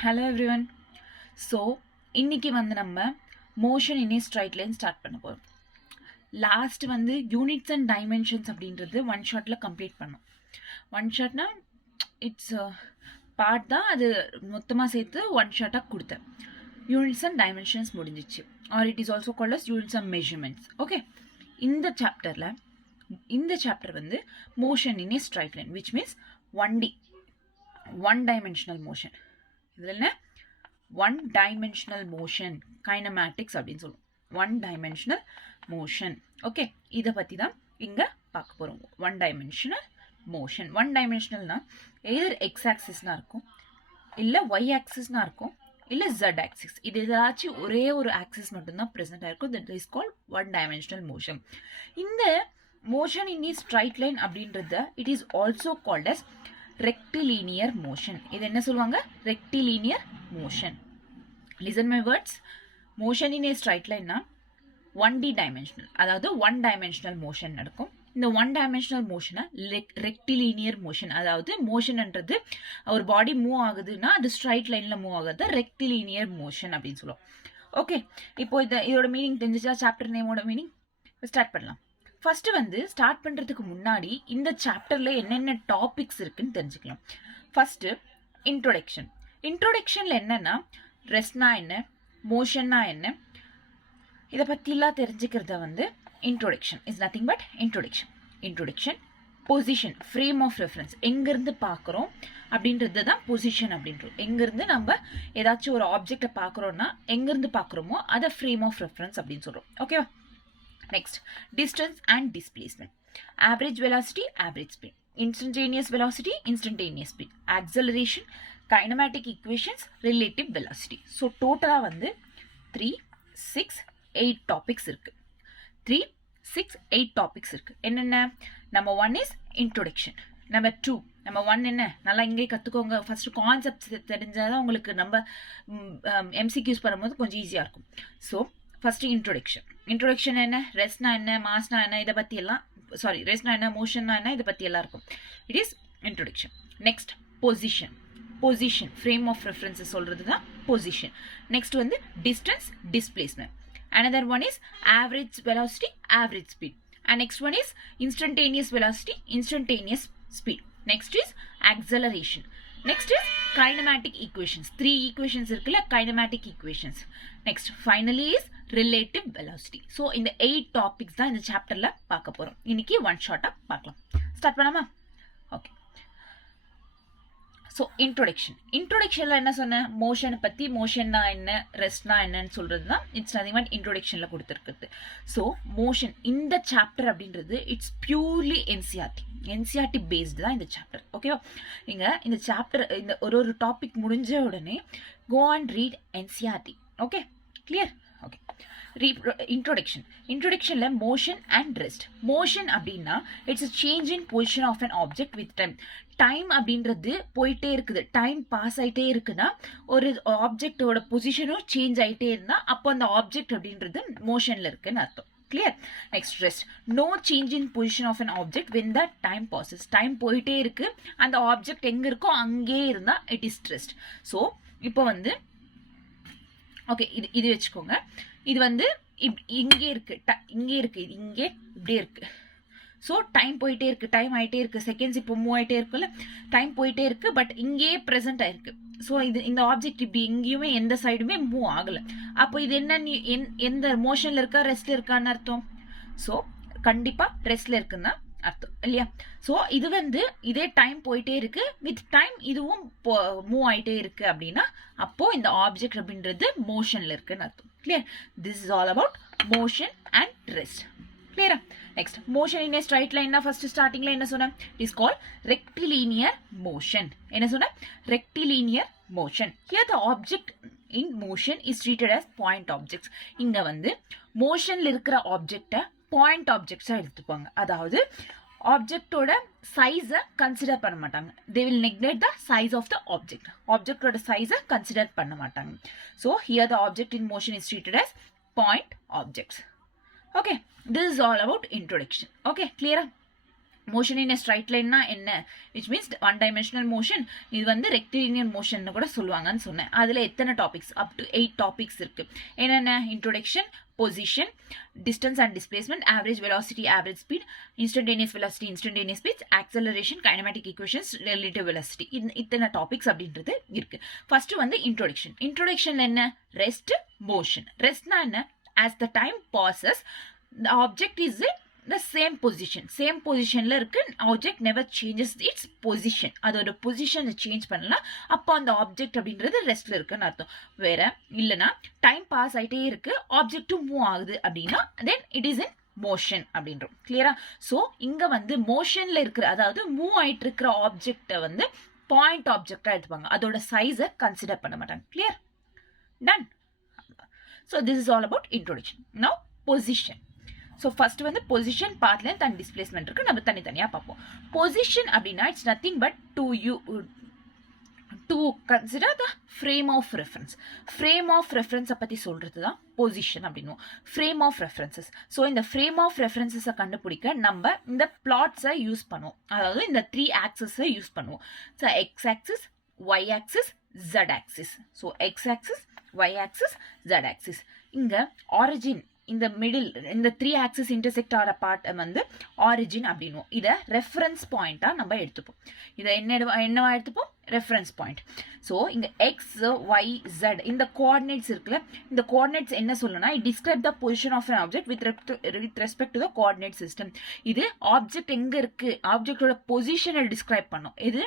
Hello everyone. So இன்னைக்கு வந்து நம்ம motion in a straight line start பண்ண போறோம். லாஸ்ட் வந்து யூனிட்ஸ் அண்ட் டைமென்ஷன்ஸ் அப்படின்றது ஒன் ஷாட்டில் கம்ப்ளீட் பண்ணோம். ஒன் ஷாட்னா இட்ஸ் பார்ட் தான், அது மொத்தமாக சேர்த்து ஒன் ஷாட்டாக கொடுத்தேன். யூனிட்ஸ் அண்ட் டைமென்ஷன்ஸ் முடிஞ்சிச்சு, or it is also called as units and measurements. Okay, இந்த சாப்டர் வந்து motion in a straight line, which means 1D, one dimensional motion. இதில் என்ன, ஒன் டைமென்ஷனல் மோஷன், கைனமேட்டிக்ஸ் அப்படின்னு சொல்லுவோம். One dimensional motion. ஓகே, இதை பற்றி தான் இங்கே பார்க்க போகிறோம். One dimensional motion. ஒன் டைமென்ஷனல்னா எதர் எக்ஸ் ஆக்சிஸ்னா இருக்கும், இல்லை ஒய் ஆக்சிஸ்னா இருக்கும், இல்லை ஜெட் ஆக்சிஸ். இது ஏதாச்சும் ஒரே ஒரு ஆக்சிஸ் மட்டும்தான் ப்ரெசென்ட் ஆயிருக்கும். That is called one dimensional motion. இந்த motion in is straight line அப்படின்றத it is also called as rectilinear motion. இது என்ன சொல்லுவாங்க? Rectilinear motion. Listen my words. Motion in a straight லைன்னா 1D டைமென்ஷனல், அதாவது one dimensional motion நடக்கும். இந்த one dimensional மோஷனை ரெக்டிலீனியர் மோஷன், அதாவது மோஷன்ன்றது ஒரு பாடி மூவ் ஆகுதுன்னா அது ஸ்ட்ரைட் லைனில் மூவ் ஆகுது, ரெக்டிலீனியர் மோஷன் அப்படின்னு சொல்லுவோம். ஓகே, இப்போ இதோட மீனிங் தெரிஞ்சிச்சா? சாப்டர் நேமோட மீனிங் ஸ்டார்ட் பண்ணலாம். ஃபர்ஸ்ட் வந்து ஸ்டார்ட் பண்ணுறதுக்கு முன்னாடி இந்த சாப்டரில் என்னென்ன டாபிக்ஸ் இருக்குன்னு தெரிஞ்சுக்கலாம். First introduction. இன்ட்ரோடக்ஷனில் என்னென்னா ரெஸ்ட்னா என்ன, மோஷன்னா என்ன, இதை பற்றிலாம் தெரிஞ்சுக்கிறத வந்து introduction is nothing but introduction. Introduction, position, frame of reference, எங்கேருந்து பார்க்குறோம் அப்படின்றது தான் பொசிஷன் அப்படின்றது. எங்கேருந்து நம்ம ஏதாச்சும் ஒரு ஆப்ஜெக்டை பார்க்குறோன்னா எங்கேருந்து பார்க்குறோமோ அதை ஃப்ரேம் ஆஃப் ரெஃபரன்ஸ் அப்படின்னு சொல்கிறோம். ஓகேவா? Next, distance and displacement. Average velocity, average speed. Instantaneous velocity, instantaneous speed. Acceleration, kinematic equations, relative velocity. So, total வந்து 3, 6, 8 topics இருக்கு. 3, 6, 8 topics இருக்கு. என்னென்ன? Number 1 is introduction. Number 2, நம்ம 1 என்ன, நல்லா இங்கே கற்றுக்கோங்க. ஃபர்ஸ்ட் கான்செப்ட் தெரிஞ்சாதான் உங்களுக்கு நம்ம எம்சிக்யூஸ் பண்ணும்போது கொஞ்சம் ஈஸியாக இருக்கும். ஸோ ஃபர்ஸ்ட் இன்ட்ரோடக்ஷன் என்ன, ரெஸ்ட்னா என்ன, மாஸ்னா என்ன, இதை பற்றி எல்லாம், சாரி ரெஸ்ட்னா என்ன, மோஷன்னா என்ன, இதை பற்றி எல்லாம் இருக்கும். It is introduction. Next position, frame of references சொல்கிறது தான் பொசிஷன். நெக்ஸ்ட் வந்து distance, displacement. Another one is average velocity, average speed. And next one is instantaneous velocity, instantaneous speed. Next is acceleration. Next is kinematic equations. 3 equations இருக்குல்ல, kinematic equations. Next, finally is relative velocity. So, இந்த 8 topics தான் இந்த சாப்டர்ல பார்க்க போறோம். இன்னைக்கு one ஷாட்டா பார்க்கலாம். Start பண்ணலாமா? ஓகே. ஸோ இன்ட்ரோடக்ஷன்ல என்ன சொன்னேன்? மோஷனை பற்றி, மோஷன்னா என்ன, ரெஸ்ட்னா என்னன்னு சொல்றது தான் இட்ஸ் நதிங் பட் இன்ட்ரோடக்ஷன்ல கொடுத்துருக்குது. ஸோ மோஷன் இந்த சாப்டர் அப்படின்றது இட்ஸ் பியூர்லி என்சிஆர்டி பேஸ்டு தான் இந்த சாப்டர். ஓகேவா? நீங்கள் இந்த சாப்டர் இந்த ஒரு டாபிக் முடிஞ்ச உடனே go and read NCERT. Okay, clear? Okay. இன்ட்ரோடக்ஷன்ல மோஷன் அண்ட் ரெஸ்ட். மோஷன் அப்படின்னா it's change in position of an object with time அப்படின்றது போயிட்டே இருக்குது, டைம் பாஸ் ஆகிட்டே இருக்குன்னா ஒரு ஆப்ஜெக்டோட பொசிஷனும் சேஞ்ச் ஆகிட்டே இருந்தால் அப்போ அந்த ஆப்ஜெக்ட் அப்படின்றது மோஷனில் இருக்குன்னு அர்த்தம். Clear? Next rest. No change in position of an object when the time passes. Time போயிட்டே இருக்கு, அந்த ஆப்ஜெக்ட் எங்கே இருக்கோ அங்கே இருந்தால் இட் இஸ் ரெஸ்ட். ஸோ இப்போ வந்து ஓகே, இது வச்சுக்கோங்க. இது வந்து இங்கே இருக்கு, இங்கே இப்படியே இருக்கு. ஸோ டைம் போயிட்டே இருக்கு, டைம் ஆகிட்டே இருக்கு, செகண்ட்ஸ் இப்போ மூவ் ஆகிட்டே இருக்குல்ல, டைம் போயிட்டே இருக்கு, பட் இங்கேயே ப்ரெசென்ட் ஆயிருக்கு. ஸோ இந்த ஆப்ஜெக்ட் இப்படி எங்கேயுமே எந்த சைடுமே மூவ் ஆகலை. அப்போ இது என்ன, எந்த மோஷன்ல இருக்கா, ரெஸ்ட்ல இருக்கான்னு அர்த்தம். ஸோ கண்டிப்பா ரெஸ்ட்ல இருக்குன்னு அர்த்தம் இல்லையா? ஸோ இது வந்து இதே டைம் போயிட்டே இருக்கு, வித் டைம் இதுவும் மூவ் ஆயிட்டே இருக்கு அப்படின்னா அப்போ இந்த ஆப்ஜெக்ட் அப்படின்றது மோஷன்ல இருக்குன்னு அர்த்தம். Clear? This is all about motion and rest. கிளியரா? Next, motion in a straight லைன்னா ஃபர்ஸ்ட் ஸ்டார்டிங்ல என்ன சொன்னேன்? It is called rectilinear motion. என்ன சொன்னேன்? Rectilinear motion. Here the object in motion is treated as point objects. இங்க வந்து மோஷன்ல இருக்கிற ஆப்ஜெக்டை பாயிண்ட் ஆப்ஜெக்ட்ஸா எடுத்துப்பாங்க. அதாவது ஆப்ஜெக்டோட சைஸை கன்சிடர் பண்ண மாட்டாங்க. They will neglect the size of the object. ஆப்ஜெக்டோட சைஸை கன்சிடர் பண்ண மாட்டாங்க. So here the object in motion is treated as point objects. Okay, this is all about introduction. Okay, clear? motion in a straight line na enna, which means one dimensional motion. இது வந்து rectilinear motion னு கூட சொல்லுவாங்கன்னு சொன்னேன். அதுல எத்தனை topics, up to 8 topics இருக்கு. என்னென்ன? introduction, position, distance and displacement, average velocity, average speed, instantaneous velocity, instantaneous speed, acceleration, kinematic equations, relative velocity. இத்தனை டாபிக்ஸ் அப்படின்றது இருக்கு. ஃபர்ஸ்ட் வந்து introduction. introduction என்ன? rest, motion. restனா என்ன? as the time passes the object is in the same position. same positionல இருக்கு. object never changes its position. அதோட பொசிஷனை change பண்ணலாம். அப்போ அந்த ஆப்ஜெக்ட் அப்படின்றது ரெஸ்ட்ல இருக்குன்னு அர்த்தம். வேற இல்லைன்னா டைம் பாஸ் ஆயிட்டே இருக்கு, ஆப்ஜெக்டும் மூவ் ஆகுது அப்படின்னா then it is in motion அப்படின்றோம். கிளியரா? ஸோ இங்க வந்து மோஷன்ல இருக்கிற, அதாவது மூவ் ஆயிட்டு இருக்கிற ஆப்ஜெக்டை வந்து பாயிண்ட் ஆப்ஜெக்டா எடுத்துப்பாங்க. அதோட சைஸை கன்சிடர் பண்ண மாட்டாங்க. Clear? Done. So this is all about introduction. Now position. So first வந்து position, path length and displacement இருக்கு. நம்ம தனித்தனியாக பார்ப்போம். பொசிஷன் அப்படின்னா it's nothing but to consider the frame of reference. Frame of ரெஃபரன்ஸை பற்றி சொல்கிறது தான் பொசிஷன் அப்படின்னுவோம். Frame of references. ஸோ இந்த ஃப்ரேம் ஆஃப் ரெஃபரன்சஸை கண்டுபிடிக்க நம்ம இந்த பிளாட்ஸை யூஸ் பண்ணுவோம். அதாவது இந்த 3 ஆக்சஸை யூஸ் பண்ணுவோம். So X axis, Y axis, jet axis. So X axis, Y axis, jet axis. இங்கே ஆரிஜின், இந்த மிடில், இந்த 3 ஆக்சிஸ் இன்டர்செக்ட் ஆகிற பார்ட் வந்து ஆரிஜின் அப்படின்னுவோம். இதை ரெஃபரன்ஸ் பாயிண்டா நம்ம எடுத்துப்போம். இதை என்னவா எடுத்துப்போம்? Reference point. ஸோ இங்க எக்ஸ், ஒய், ஜெட் இந்த கோஆர்டினேட்ஸ் இருக்குல்ல, இந்த கோஆர்டினேட்ஸ் என்ன சொல்லணும்னா describe the position of an object with respect to the coordinate system. இது ஆப்ஜெக்ட் எங்க இருக்கு, ஆப்ஜெக்டோட பொசிஷனை டிஸ்கிரைப் பண்ணும். இது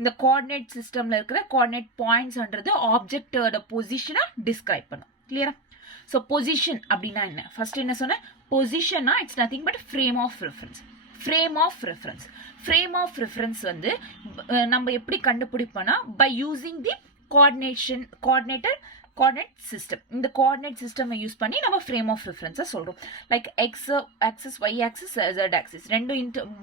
இந்த கோஆர்டினேட் சிஸ்டம்ல இருக்கிற கோஆர்டினேட் பாயிண்ட்ஸ்ன்றது ஆப்ஜெக்டோட பொசிஷனை டிஸ்கிரைப் பண்ணும். கிளியரா? ஸோ பொசிஷன் அப்படின்னா என்ன? ஃபர்ஸ்ட் என்ன சொன்னேன்? பொசிஷன்னா it's nothing but frame of reference. Frame of reference. Frame of reference வந்து நம்ம எப்படி கண்டுபிடிப்போம்னா by using the coordinate system. இந்த கோஆர்டினேட் சிஸ்டம் யூஸ் பண்ணி நம்ம ஃப்ரேம் ஆஃப் ரெஃபரன்ஸை சொல்றோம். Like X axis, Y axis, jet axis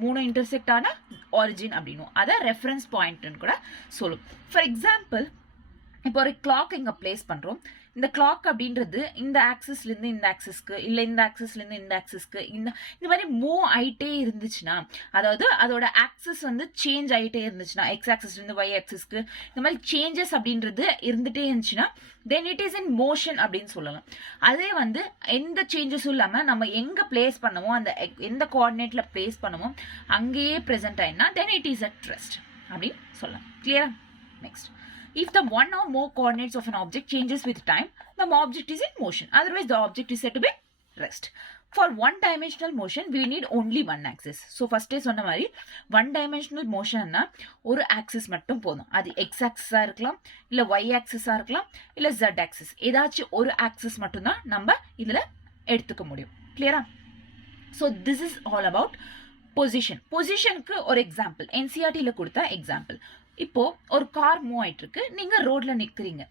மூணு இன்டர்செக்ட் ஆன ஆரிஜின் அப்படின்னும். அதை ரெஃபரன்ஸ் பாயிண்ட்னு கூட சொல்லும். ஃபார் எக்ஸாம்பிள், இப்போ ஒரு கிளாக் இங்க பிளேஸ் பண்றோம். இந்த கிளாக் அப்படின்றது இந்த ஆக்சிஸ்ல இருந்து இந்த ஆக்சிஸ்க்கு, இல்ல இந்த ஆக்சிஸ்ல இருந்து இந்த ஆக்சிஸ்க்கு, இந்த மாதிரி மூவ் ஆயிட்டே இருந்துச்சுன்னா, அதாவது அதோட ஆக்சிஸ் வந்து சேஞ்ச் ஆயிட்டே இருந்துச்சுன்னா, எக்ஸ் ஆக்சிஸ்ல இருந்து ஒய் ஆக்சிஸ்க்கு இந்த மாதிரி சேஞ்சஸ் அப்படின்றது இருந்துட்டே இருந்துச்சுன்னா தென் இட் இஸ் இன் மோஷன் அப்படின்னு சொல்லலாம். அதே வந்து எந்த சேஞ்சஸும் இல்லாம நம்ம எங்க பிளேஸ் பண்ணமோ, அந்த எந்த கோஆர்டினேட்ல பிளேஸ் பண்ணமோ அங்கேயே பிரசன்ட் ஆயினா then it is at rest அப்படின்னு சொல்லலாம். கிளியரா? Next, if the one or more coordinates of an object changes with time, the object is in motion. Otherwise, the object is said to be rest. For one dimensional motion, we need only one axis. So, first day சொன்ன மாதிரி one dimensional motionனா ஒரு axis மட்டும் போதும். அது x axis-ஆ இருக்கலாம், இல்ல y axis-ஆ இருக்கலாம், இல்ல z axis. ஏதாச்சும் ஒரு axis மட்டும் தான் நம்ம இதுல எடுத்துக்க முடியும். கிளியரா? So, this is all about position. பொசிஷனுக்கு ஒரு எக்ஸாம்பிள் NCERT-ல கொடுத்த எக்ஸாம்பிள். இப்போ ஒரு கார் மூவ் ஆயிட்டு இருக்கு, நீங்க ரோட்ல நிக்கிறீங்க.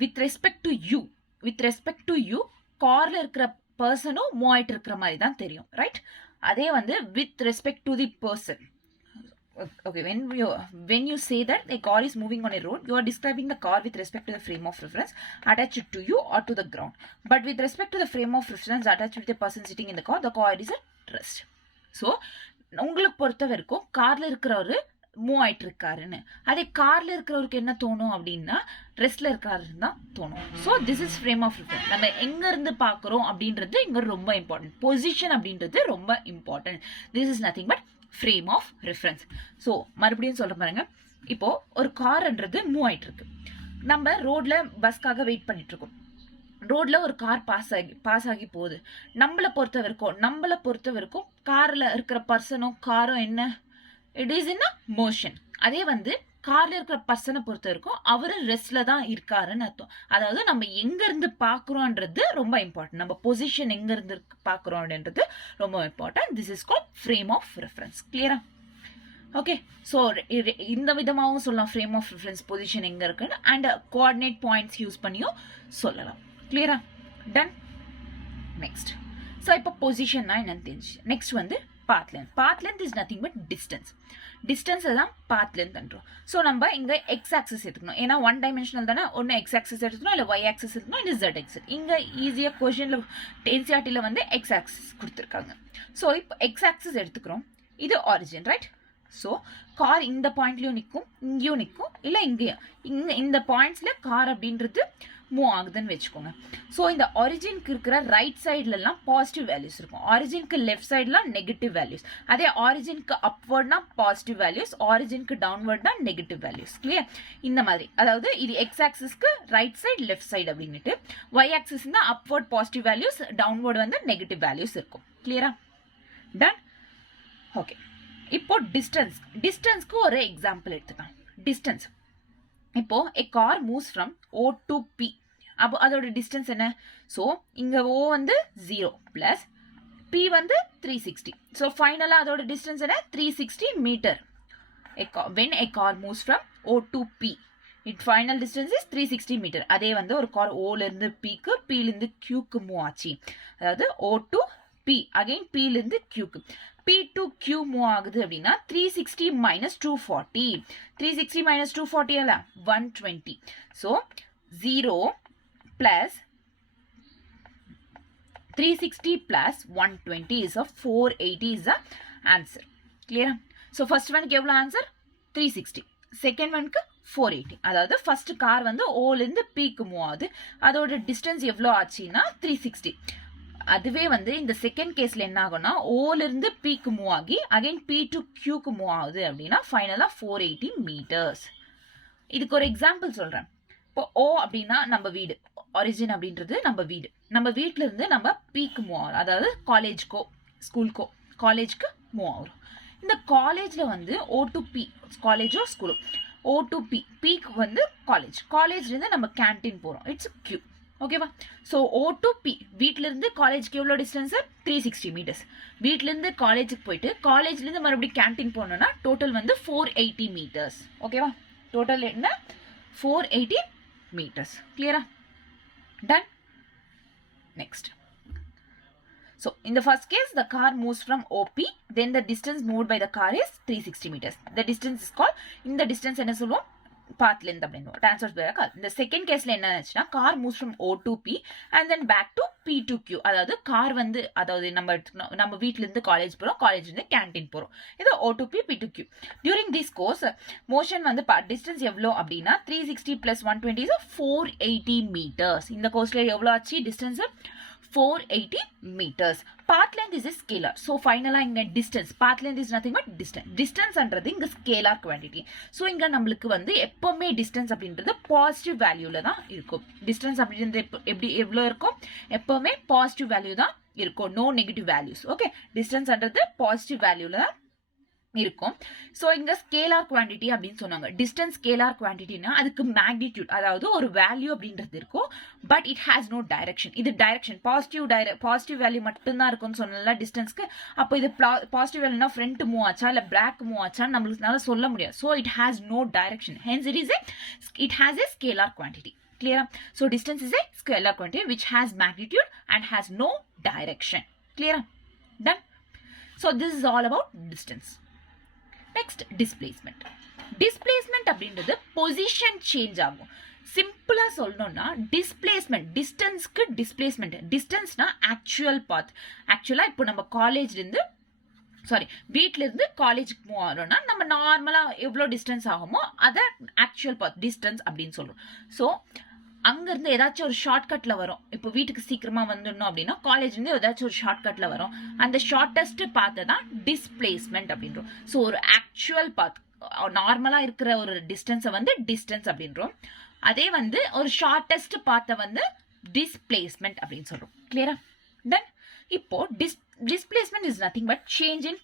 வித் ரெஸ்பெக்ட் டு யூ கார்ல இருக்கிற பர்சனும் மூவ் ஆயிட்டு இருக்கிற மாதிரி தான் தெரியும், ரைட்? அதே வந்து with respect to the person. Okay, when you say that a car is moving on a road, you are describing the car with respect to the frame of reference attached to you or to the ground. But with respect to the frame of reference attached with the person sitting in the car is at rest. So உங்களுக்கு பொறுத்த வரைக்கும் கார்ல இருக்கிறவரு move ஆயிட்டு இருக்காருன்னு, அதே கார்ல இருக்கிறவருக்கு என்ன தோணும் அப்படின்னா ரெஸ்ட்ல இருக்காருன்னு தான் தோணும். So this is frame of reference. நம்ம எங்க இருந்து பாக்குறோம் அப்படின்றது இங்க ரொம்ப இம்பார்ட்டன்ட். பொசிஷன் அப்படின்றது ரொம்ப important. This is nothing but frame of reference. So மறுபடியும் சொல்ற பாருங்க, இப்போ ஒரு கார்ன்றது மூவ் ஆயிட்டு இருக்கு. நம்ம ரோட்ல பஸ்க்காக வெயிட் பண்ணிட்டு இருக்கோம். ரோட்ல ஒரு கார் பாஸ் ஆகி போகுது. நம்மளை பொறுத்த வரைக்கும் கார்ல இருக்கிற பர்சனும் காரும் என்ன, இட் இஸ் இன் மோஷன். அதே வந்து கார்ல இருக்கிற பர்சனை பொறுத்த வரைக்கும் அவரு ரெஸ்ட்ல தான் இருக்காருன்னு அர்த்தம். அதாவது நம்ம எங்க இருந்து பாக்குறோம்ன்றது ரொம்ப இம்பார்ட்டன்ட். நம்ம பொசிஷன் எங்க இருந்து பாக்குறோம்ன்றது ரொம்ப important. This is called frame of reference. கிளியரா? ஓகே, ஸோ இந்த விதமாகவும் சொல்லலாம் ஃப்ரேம் ஆஃப் ரெஃபரன்ஸ் பொசிஷன் எங்க இருக்குன்னு, அண்ட் கோஆர்டினேட் பாயிண்ட்ஸ் யூஸ் பண்ணியும் சொல்லலாம். கிளியரா? டன். நெக்ஸ்ட், ஸோ இப்போ பொசிஷன்னா என்னன்னு தெரிஞ்சு. நெக்ஸ்ட் வந்து path length. Path length is nothing but distance. Distance தான் path length என்றோம். ஸோ நம்ம இங்க x axis எடுத்துக்கணும். ஏன்னா ஒன் டைமென்ஷனல் தானே, ஒன்று x axis எடுத்துக்கணும், இல்லை y axis எடுத்துக்கணும், இல்லை z axis. இங்க ஈஸியா கொஸ்டின்ல NCERT-ல வந்து x axis கொடுத்துருக்காங்க. ஸோ இப்போ x axis எடுத்துக்கிறோம். இது ஆரிஜின், ரைட்? ஸோ கார் இந்த பாயிண்ட்லயும் நிற்கும், இங்கேயும் நிற்கும், இல்லை இங்கேயும் இந்த பாயிண்ட்ஸ்ல கார் அப்படின்றது மூவ் ஆகுதுன்னு வச்சுக்கோங்க. ஸோ இந்த ஆரிஜினுக்கு இருக்கிற ரைட் சைட்லலாம் பாசிட்டிவ் வேல்யூஸ் இருக்கும், ஆரிஜினுக்கு லெஃப்ட் சைட்லாம் நெகட்டிவ் வேல்யூஸ். அதே ஆரிஜினுக்கு அப்வர்ட்னா பாசிட்டிவ் வேல்யூஸ், ஆரிஜினுக்கு டவுன்வர்ட்னா நெகட்டிவ் வேல்யூஸ். கிளியர்? இந்த மாதிரி, அதாவது இது எக்ஸ் ஆக்சிஸ்க்கு ரைட் சைடு லெஃப்ட் சைடு அப்படின்ட்டு, ஒய் ஆக்சிஸ் தான் அப்வர்ட் பாசிட்டிவ் வேல்யூஸ், டவுன்வர்ட் வந்து நெகட்டிவ் வேல்யூஸ் இருக்கும். கிளியரா? டன். ஓகே, இப்போ டிஸ்டன்ஸ்க்கு ஒரு எக்ஸாம்பிள் எடுத்துக்கலாம். டிஸ்டன்ஸ், இப்போ a car moves from O to P. அப்போ அதோட டிஸ்டன்ஸ் என்ன? ஸோ இங்க O வந்து 0 பிளஸ் P வந்து 360. ஸோ ஃபைனலா அதோட டிஸ்டன்ஸ் என்ன? 360 metre. when a car moves from O to P, its final distance is 360 metre. அதே வந்து ஒரு கார் ஓல இருந்து Pக்கு, Pல இருந்து Qக்கு மூவ் ஆச்சு, அதாவது O to P, அகைன் Pல இருந்து Qக்கு, P to Q மூவ் ஆகுது அப்படின்னா 360 minus 240. 360 minus 240 அல்ல 120. So 0 plus 360 plus 120 is a 480 is the answer. Clear? So first one க்கு எவ்வளவு ஆன்சர்? 360. செகண்ட் ஒன்க்கு 480. அதாவது ஃபர்ஸ்ட் கார் வந்து ஓல இருந்து Pக்கு மூவ் ஆகுது, அதோட டிஸ்டன்ஸ் எவ்வளோ ஆச்சுன்னா 360. அதுவே வந்து இந்த செகண்ட் கேஸ்ல என்ன ஆகும்னா ஓல இருந்து Pக்கு மூவ் ஆகி அகைன் P டு Qக்கு மூவ் ஆகுது அப்படின்னா ஃபைனலா 480 மீட்டர்ஸ். இதுக்கு ஒரு எக்ஸாம்பிள் சொல்றேன். இப்போ O அப்படின்னா நம்ம வீடு, ஆரிஜின் அப்படின்றது நம்ம வீடு, நம்ம வீட்டுல இருந்து நம்ம Pக்கு மூவ் ஆகும், அதாவது காலேஜ்க்கோ ஸ்கூலுக்கோ காலேஜ்க்கு மூவ் ஆகும். இந்த காலேஜ்ல வந்து O to P, காலேஜோ ஸ்கூலோ, O to P, Pக்கு வந்து காலேஜ், காலேஜ்ல இருந்து நம்ம கேன்டீன் போறோம், இட்ஸ் Q. ஓகேவா? ஸோ O to P, வீட்டில இருந்து காலேஜ்க்கு எவ்வளோ டிஸ்டன்ஸ்? 360 மீட்டர்ஸ். வீட்டில இருந்து காலேஜுக்கு போயிட்டு காலேஜ்ல இருந்து மறுபடியும் கேன்டீன் போனோம்னா டோட்டல் வந்து 480 மீட்டர்ஸ். ஓகேவா? டோட்டல் என்ன? 480 மீட்டர்ஸ். கிளியரா? Done. Next. So in the first case, the car moves from OP, then the distance moved by the car is 360 meters. The distance is called, in the distance என்ன சொல்லுவோம்? path length அப்படின்னு transfer by car. இந்த second கேஸ்ல என்ன ஆச்சுன்னா car moves from O to P and then back to P to Q. அதாவது car வந்து, அதாவது நம்ம எடுத்துக்கணும், நம்ம வீட்ல இருந்து காலேஜ் போறோம், காலேஜ்ல இருந்து கேன்டீன் போறோம், இது O to P, P to Q. During this course motion வந்து டிஸ்டன்ஸ் எவ்வளோ அப்படின்னா 360 plus 120 is 480 மீட்டர்ஸ். இந்த கோர்ஸ்ல எவ்வளோ ஆச்சு distance? 480 meters. Path length is a scalar. So finally inga distance, path length is nothing but distance. Distance andradhu inga scalar quantity. So inga nammalukku vandu எப்பவுமே distance அப்படின்றது positive வேல்யூல தான் இருக்கும். distance அப்படின்றது எப்படி எவ்வளோ இருக்கும்? எப்பவுமே பாசிட்டிவ் வேல்யூ தான் இருக்கும், no negative values. Okay, distance அன்றது பாசிட்டிவ் வேல்யூல தான் இருக்கும். ஸோ இங்க ஸ்கேலார் குவான்டிட்டி அப்படின்னு சொன்னாங்க. டிஸ்டன்ஸ் ஸ்கேலார் குவான்டிட்டினா அதுக்கு மேக்னிடியூட், அதாவது ஒரு வேல்யூ அப்படின்றது இருக்கும், but it has no direction. இது டைரக்ஷன் பாசிட்டிவ் வேல்யூ மட்டும்தான் இருக்கும்னு சொன்னல டிஸ்டன்ஸ்க்கு. அப்போ இது பாசிட்டிவ் வேல்யூனா ஃப்ரண்ட் மூவ் ஆச்சா இல்லை பேக் மூவ் ஆச்சான்னு நம்மளுக்குனால சொல்ல முடியாது. So it has no direction, hence it has a scalar quantity. Clear? So distance is a scalar quantity which has magnitude and has no direction. Clear? Done? So this is all about distance. Next, displacement. Displacement அப்படின்றது position change ஆகும். சிம்பிளா சொல்லணும்னா displacement, டிஸ்டன்ஸ்க்கு displacement. டிஸ்டன்ஸ்னா actual பாத். ஆக்சுவலா இப்போ நம்ம காலேஜ்ல இருந்து வீட்ல இருந்து காலேஜுக்கு மூவ் ஆகிறோம்னா நம்ம நார்மலா எவ்வளோ டிஸ்டன்ஸ் ஆகுமோ அதை ஆக்சுவல் பாத் டிஸ்டன்ஸ் அப்படின்னு சொல்றோம். ஸோ அங்கிருந்து ஏதாச்சும் ஒரு ஷார்ட்கட்ல வரும். இப்போ வீட்டுக்கு சீக்கிரமா வந்துடணும் அப்படின்னா காலேஜ்ல இருந்து ஏதாச்சும் ஒரு ஷார்ட்கட்ல வரும். அந்த ஷார்டஸ்ட் பாத்தை தான் டிஸ்பிளேஸ்மெண்ட் அப்படின்றோம். ஸோ ஒரு ஆக்சுவல் பாத், நார்மலா இருக்கிற ஒரு டிஸ்டன்ஸை வந்து டிஸ்டன்ஸ் அப்படின்றோம். அதே வந்து ஒரு ஷார்டஸ்ட் பாத்தை வந்து டிஸ்பிளேஸ்மெண்ட் அப்படின்னு சொல்றோம். கிளியரா? தென் இப்போ displacement is nothing but change in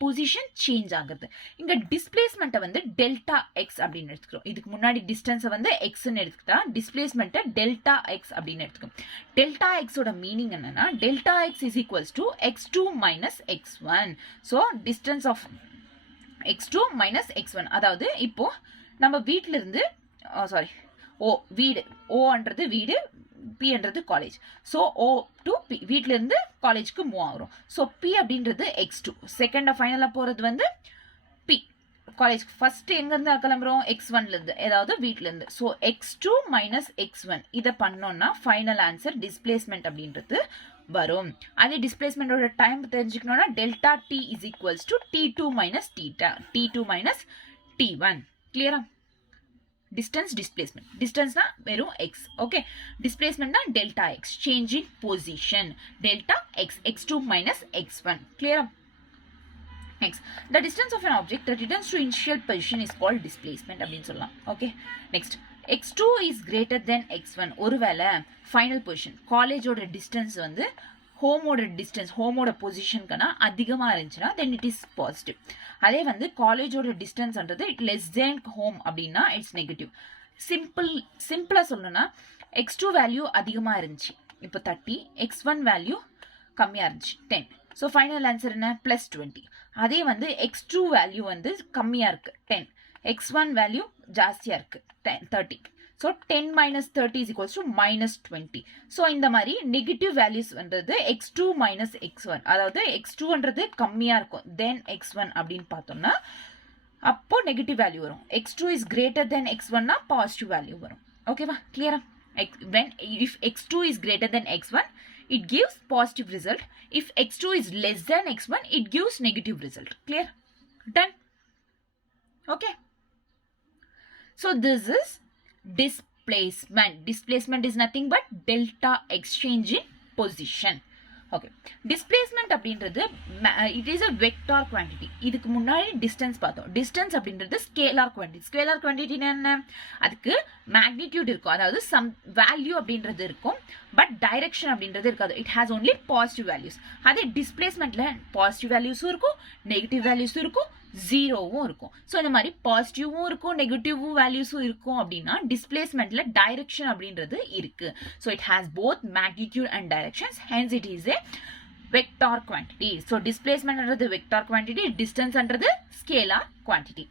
position change ஆகுது. இங்க டிஸ்பிளேஸ்மெண்ட்டை வந்து டெல்டா எக்ஸ் அப்படின்னு எடுத்துக்கிறோம். இதுக்கு முன்னாடி டிஸ்டன்ஸை வந்து எக்ஸ்ன்னு எடுத்துக்கிட்டா டிஸ்பிளேஸ்மெண்ட்டை டெல்டா எக்ஸ் அப்படின்னு எடுத்துக்கோம். டெல்டா எக்ஸோட மீனிங் என்னன்னா delta x is equals to x2 minus x1. So distance of x2 minus x1. அதாவது இப்போ நம்ம வீட்டில இருந்து வீடு, ஓன்றது வீடு, பின்றது college. So O to P, வீட்டில இருந்து காலேஜ்க்கு மூவ் ஆகிறோம். ஸோ P அப்படின்றது x2, செகண்ட் ஃபைனலாக போகிறது வந்து P, காலேஜ் ஃபர்ஸ்ட் எங்க இருந்து கிளம்புறோம் x1ல இருந்து, அதாவது வீட்ல இருந்து. ஸோ x2 மைனஸ் x1 இதை பண்ணோம்னா ஃபைனல் ஆன்சர் டிஸ்பிளேஸ்மெண்ட் அப்படின்றது வரும். அதே டிஸ்பிளேஸ்மெண்டோட டைம் தெரிஞ்சுக்கணும்னா delta t is equals to t2 minus t2 minus t1. கிளியரா? டிஸ்டன்ஸ் டிஸ்பிளேஸ்மெண்ட், டிஸ்டன்ஸ்னா வெறும் x. ஓகே, டிஸ்பிளேஸ்மெண்ட்னா delta x, change in position, delta x, x2 minus x1. கிளியரா? Next, the distance of an object that returns to initial position is called displacement அப்படின்னு சொல்லலாம். Okay, next, x2 is greater than x1. ஒருவேளை final position காலேஜோட distance வந்து ஹோமோட distance, ஹோமோட பொசிஷனுக்கான அதிகமா இருந்துச்சுன்னா then it is positive. அதே வந்து காலேஜோட டிஸ்டன்ஸ்ன்றது it less than home அப்படின்னா it's negative. சிம்பிளா சொல்லணும்னா x2 வேல்யூ அதிகமா இருந்துச்சு, இப்போ 30, x1 வேல்யூ கம்மியா இருந்துச்சு 10. ஸோ ஃபைனல் ஆன்சர் என்ன? பிளஸ் 20. அதே வந்து x2 வேல்யூ வந்து கம்மியா இருக்கு 10, x1 வேல்யூ ஜாஸ்தியா இருக்கு 30. So 10 minus 30 is equals to minus 20. So இந்த மாதிரி நெகட்டிவ் வேல்யூஸ் வந்தது x2 மைனஸ் x1, அதாவது x2ன்றது கம்மியா இருக்கும் தென் x1 அப்படின்னு பார்த்தோம்னா அப்போ நெகட்டிவ் வேல்யூ வரும். x2 இஸ் கிரேட்டர் தென் x1னா பாசிட்டிவ் வேல்யூ வரும். ஓகேவா? கிளியரா? If x2 is greater than x1, it gives positive result. If x2 is less than x1, it gives negative result. Clear? Done? Okay. So this is displacement. Displacement is nothing but delta exchange in position. Okay. Displacement அப்படின்றது it is a vector quantity. இதுக்கு முன்னாடி distance பார்த்தோம். Distance அப்படின்றது scalar quantity. Scalar quantity என்ன? அதுக்கு magnitude இருக்கும், அதாவது some value அப்படின்றது இருக்கும், பட் direction அப்படின்றது இருக்காது. It has only positive values. அதே displacementல positive values இருக்கும், negative values இருக்கும், ஜீரோவும் இருக்கும். ஸோ இந்த மாதிரி பாசிட்டிவும் இருக்கும், நெகட்டிவும் வேல்யூஸும் இருக்கும். அப்படின்னா டிஸ்பிளேஸ்மெண்ட்ல டைரக்ஷன் அப்படின்றது இருக்கு. So it has both magnitude and directions, hence it is a vector quantity. So டிஸ்பிளேஸ்மெண்ட்ன்றது வெக்டார் குவான்டிட்டி, டிஸ்டன்ஸ்ன்றது scalar quantity.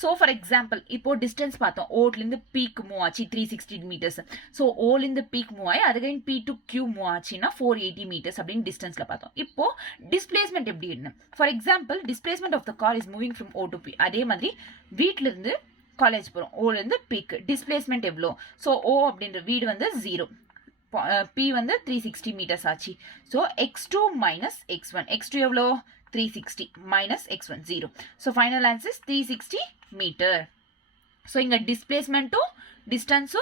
So for example இப்போ டிஸ்டன்ஸ் பார்த்தோம், ஓட்லேருந்து பீக் மூவ் ஆச்சு 360 மீட்டர்ஸ். ஸோ ஓலேருந்து பீக் மூவ் ஆகி அதுக்கு பி டு கியூ மூவ் ஆச்சுன்னா 480 மீட்டர்ஸ் அப்படின்னு டிஸ்டன்ஸ்ல பார்த்தோம். இப்போ டிஸ்பிளேஸ்மெண்ட் எப்படி என்ன? For example displacement of the car is moving from O to P. அதே மாதிரி வீட்ல இருந்து காலேஜ் போகிறோம், ஓலேருந்து பீக், டிஸ்பிளேஸ்மெண்ட் எவ்வளோ? ஸோ ஓ அப்படின்ற வீடு வந்து 0, பி வந்து 360 மீட்டர்ஸ் ஆச்சு. So x2 minus x1, x2 எவ்வளோ? 360 minus x1 0. So final answer is 360 meter. So inga displacement to distance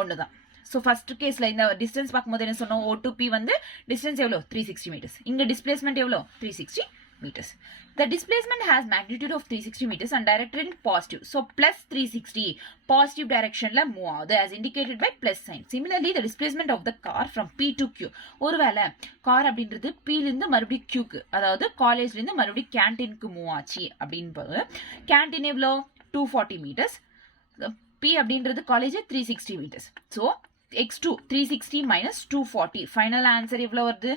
ஒன்னு தான். So first caseல இந்த distance பார்க்கும்போது என்ன சொன்னோம்? O to P வந்து distance எவ்வளோ? 360 meters. இங்க displacement எவ்வளோ? 360 meters. The displacement has magnitude of 360 meters and directed in positive. So plus 360 positive direction la move ஆகுது as indicated by plus sign. Similarly, the displacement of the car from P to Q. ஒருவேளை car அப்படின்றது P லிருந்து மறுபடியும் Qக்கு, அதாவது காலேஜ்ல இருந்து மறுபடியும் கேண்டீனுக்கு move ஆச்சு அப்படின்றது. கேண்டீன் எவ்வளோ? 240 meters. P அப்படின்றது college 360 meters. So x2 360 minus 240. Final answer எவ்வளோ வருது?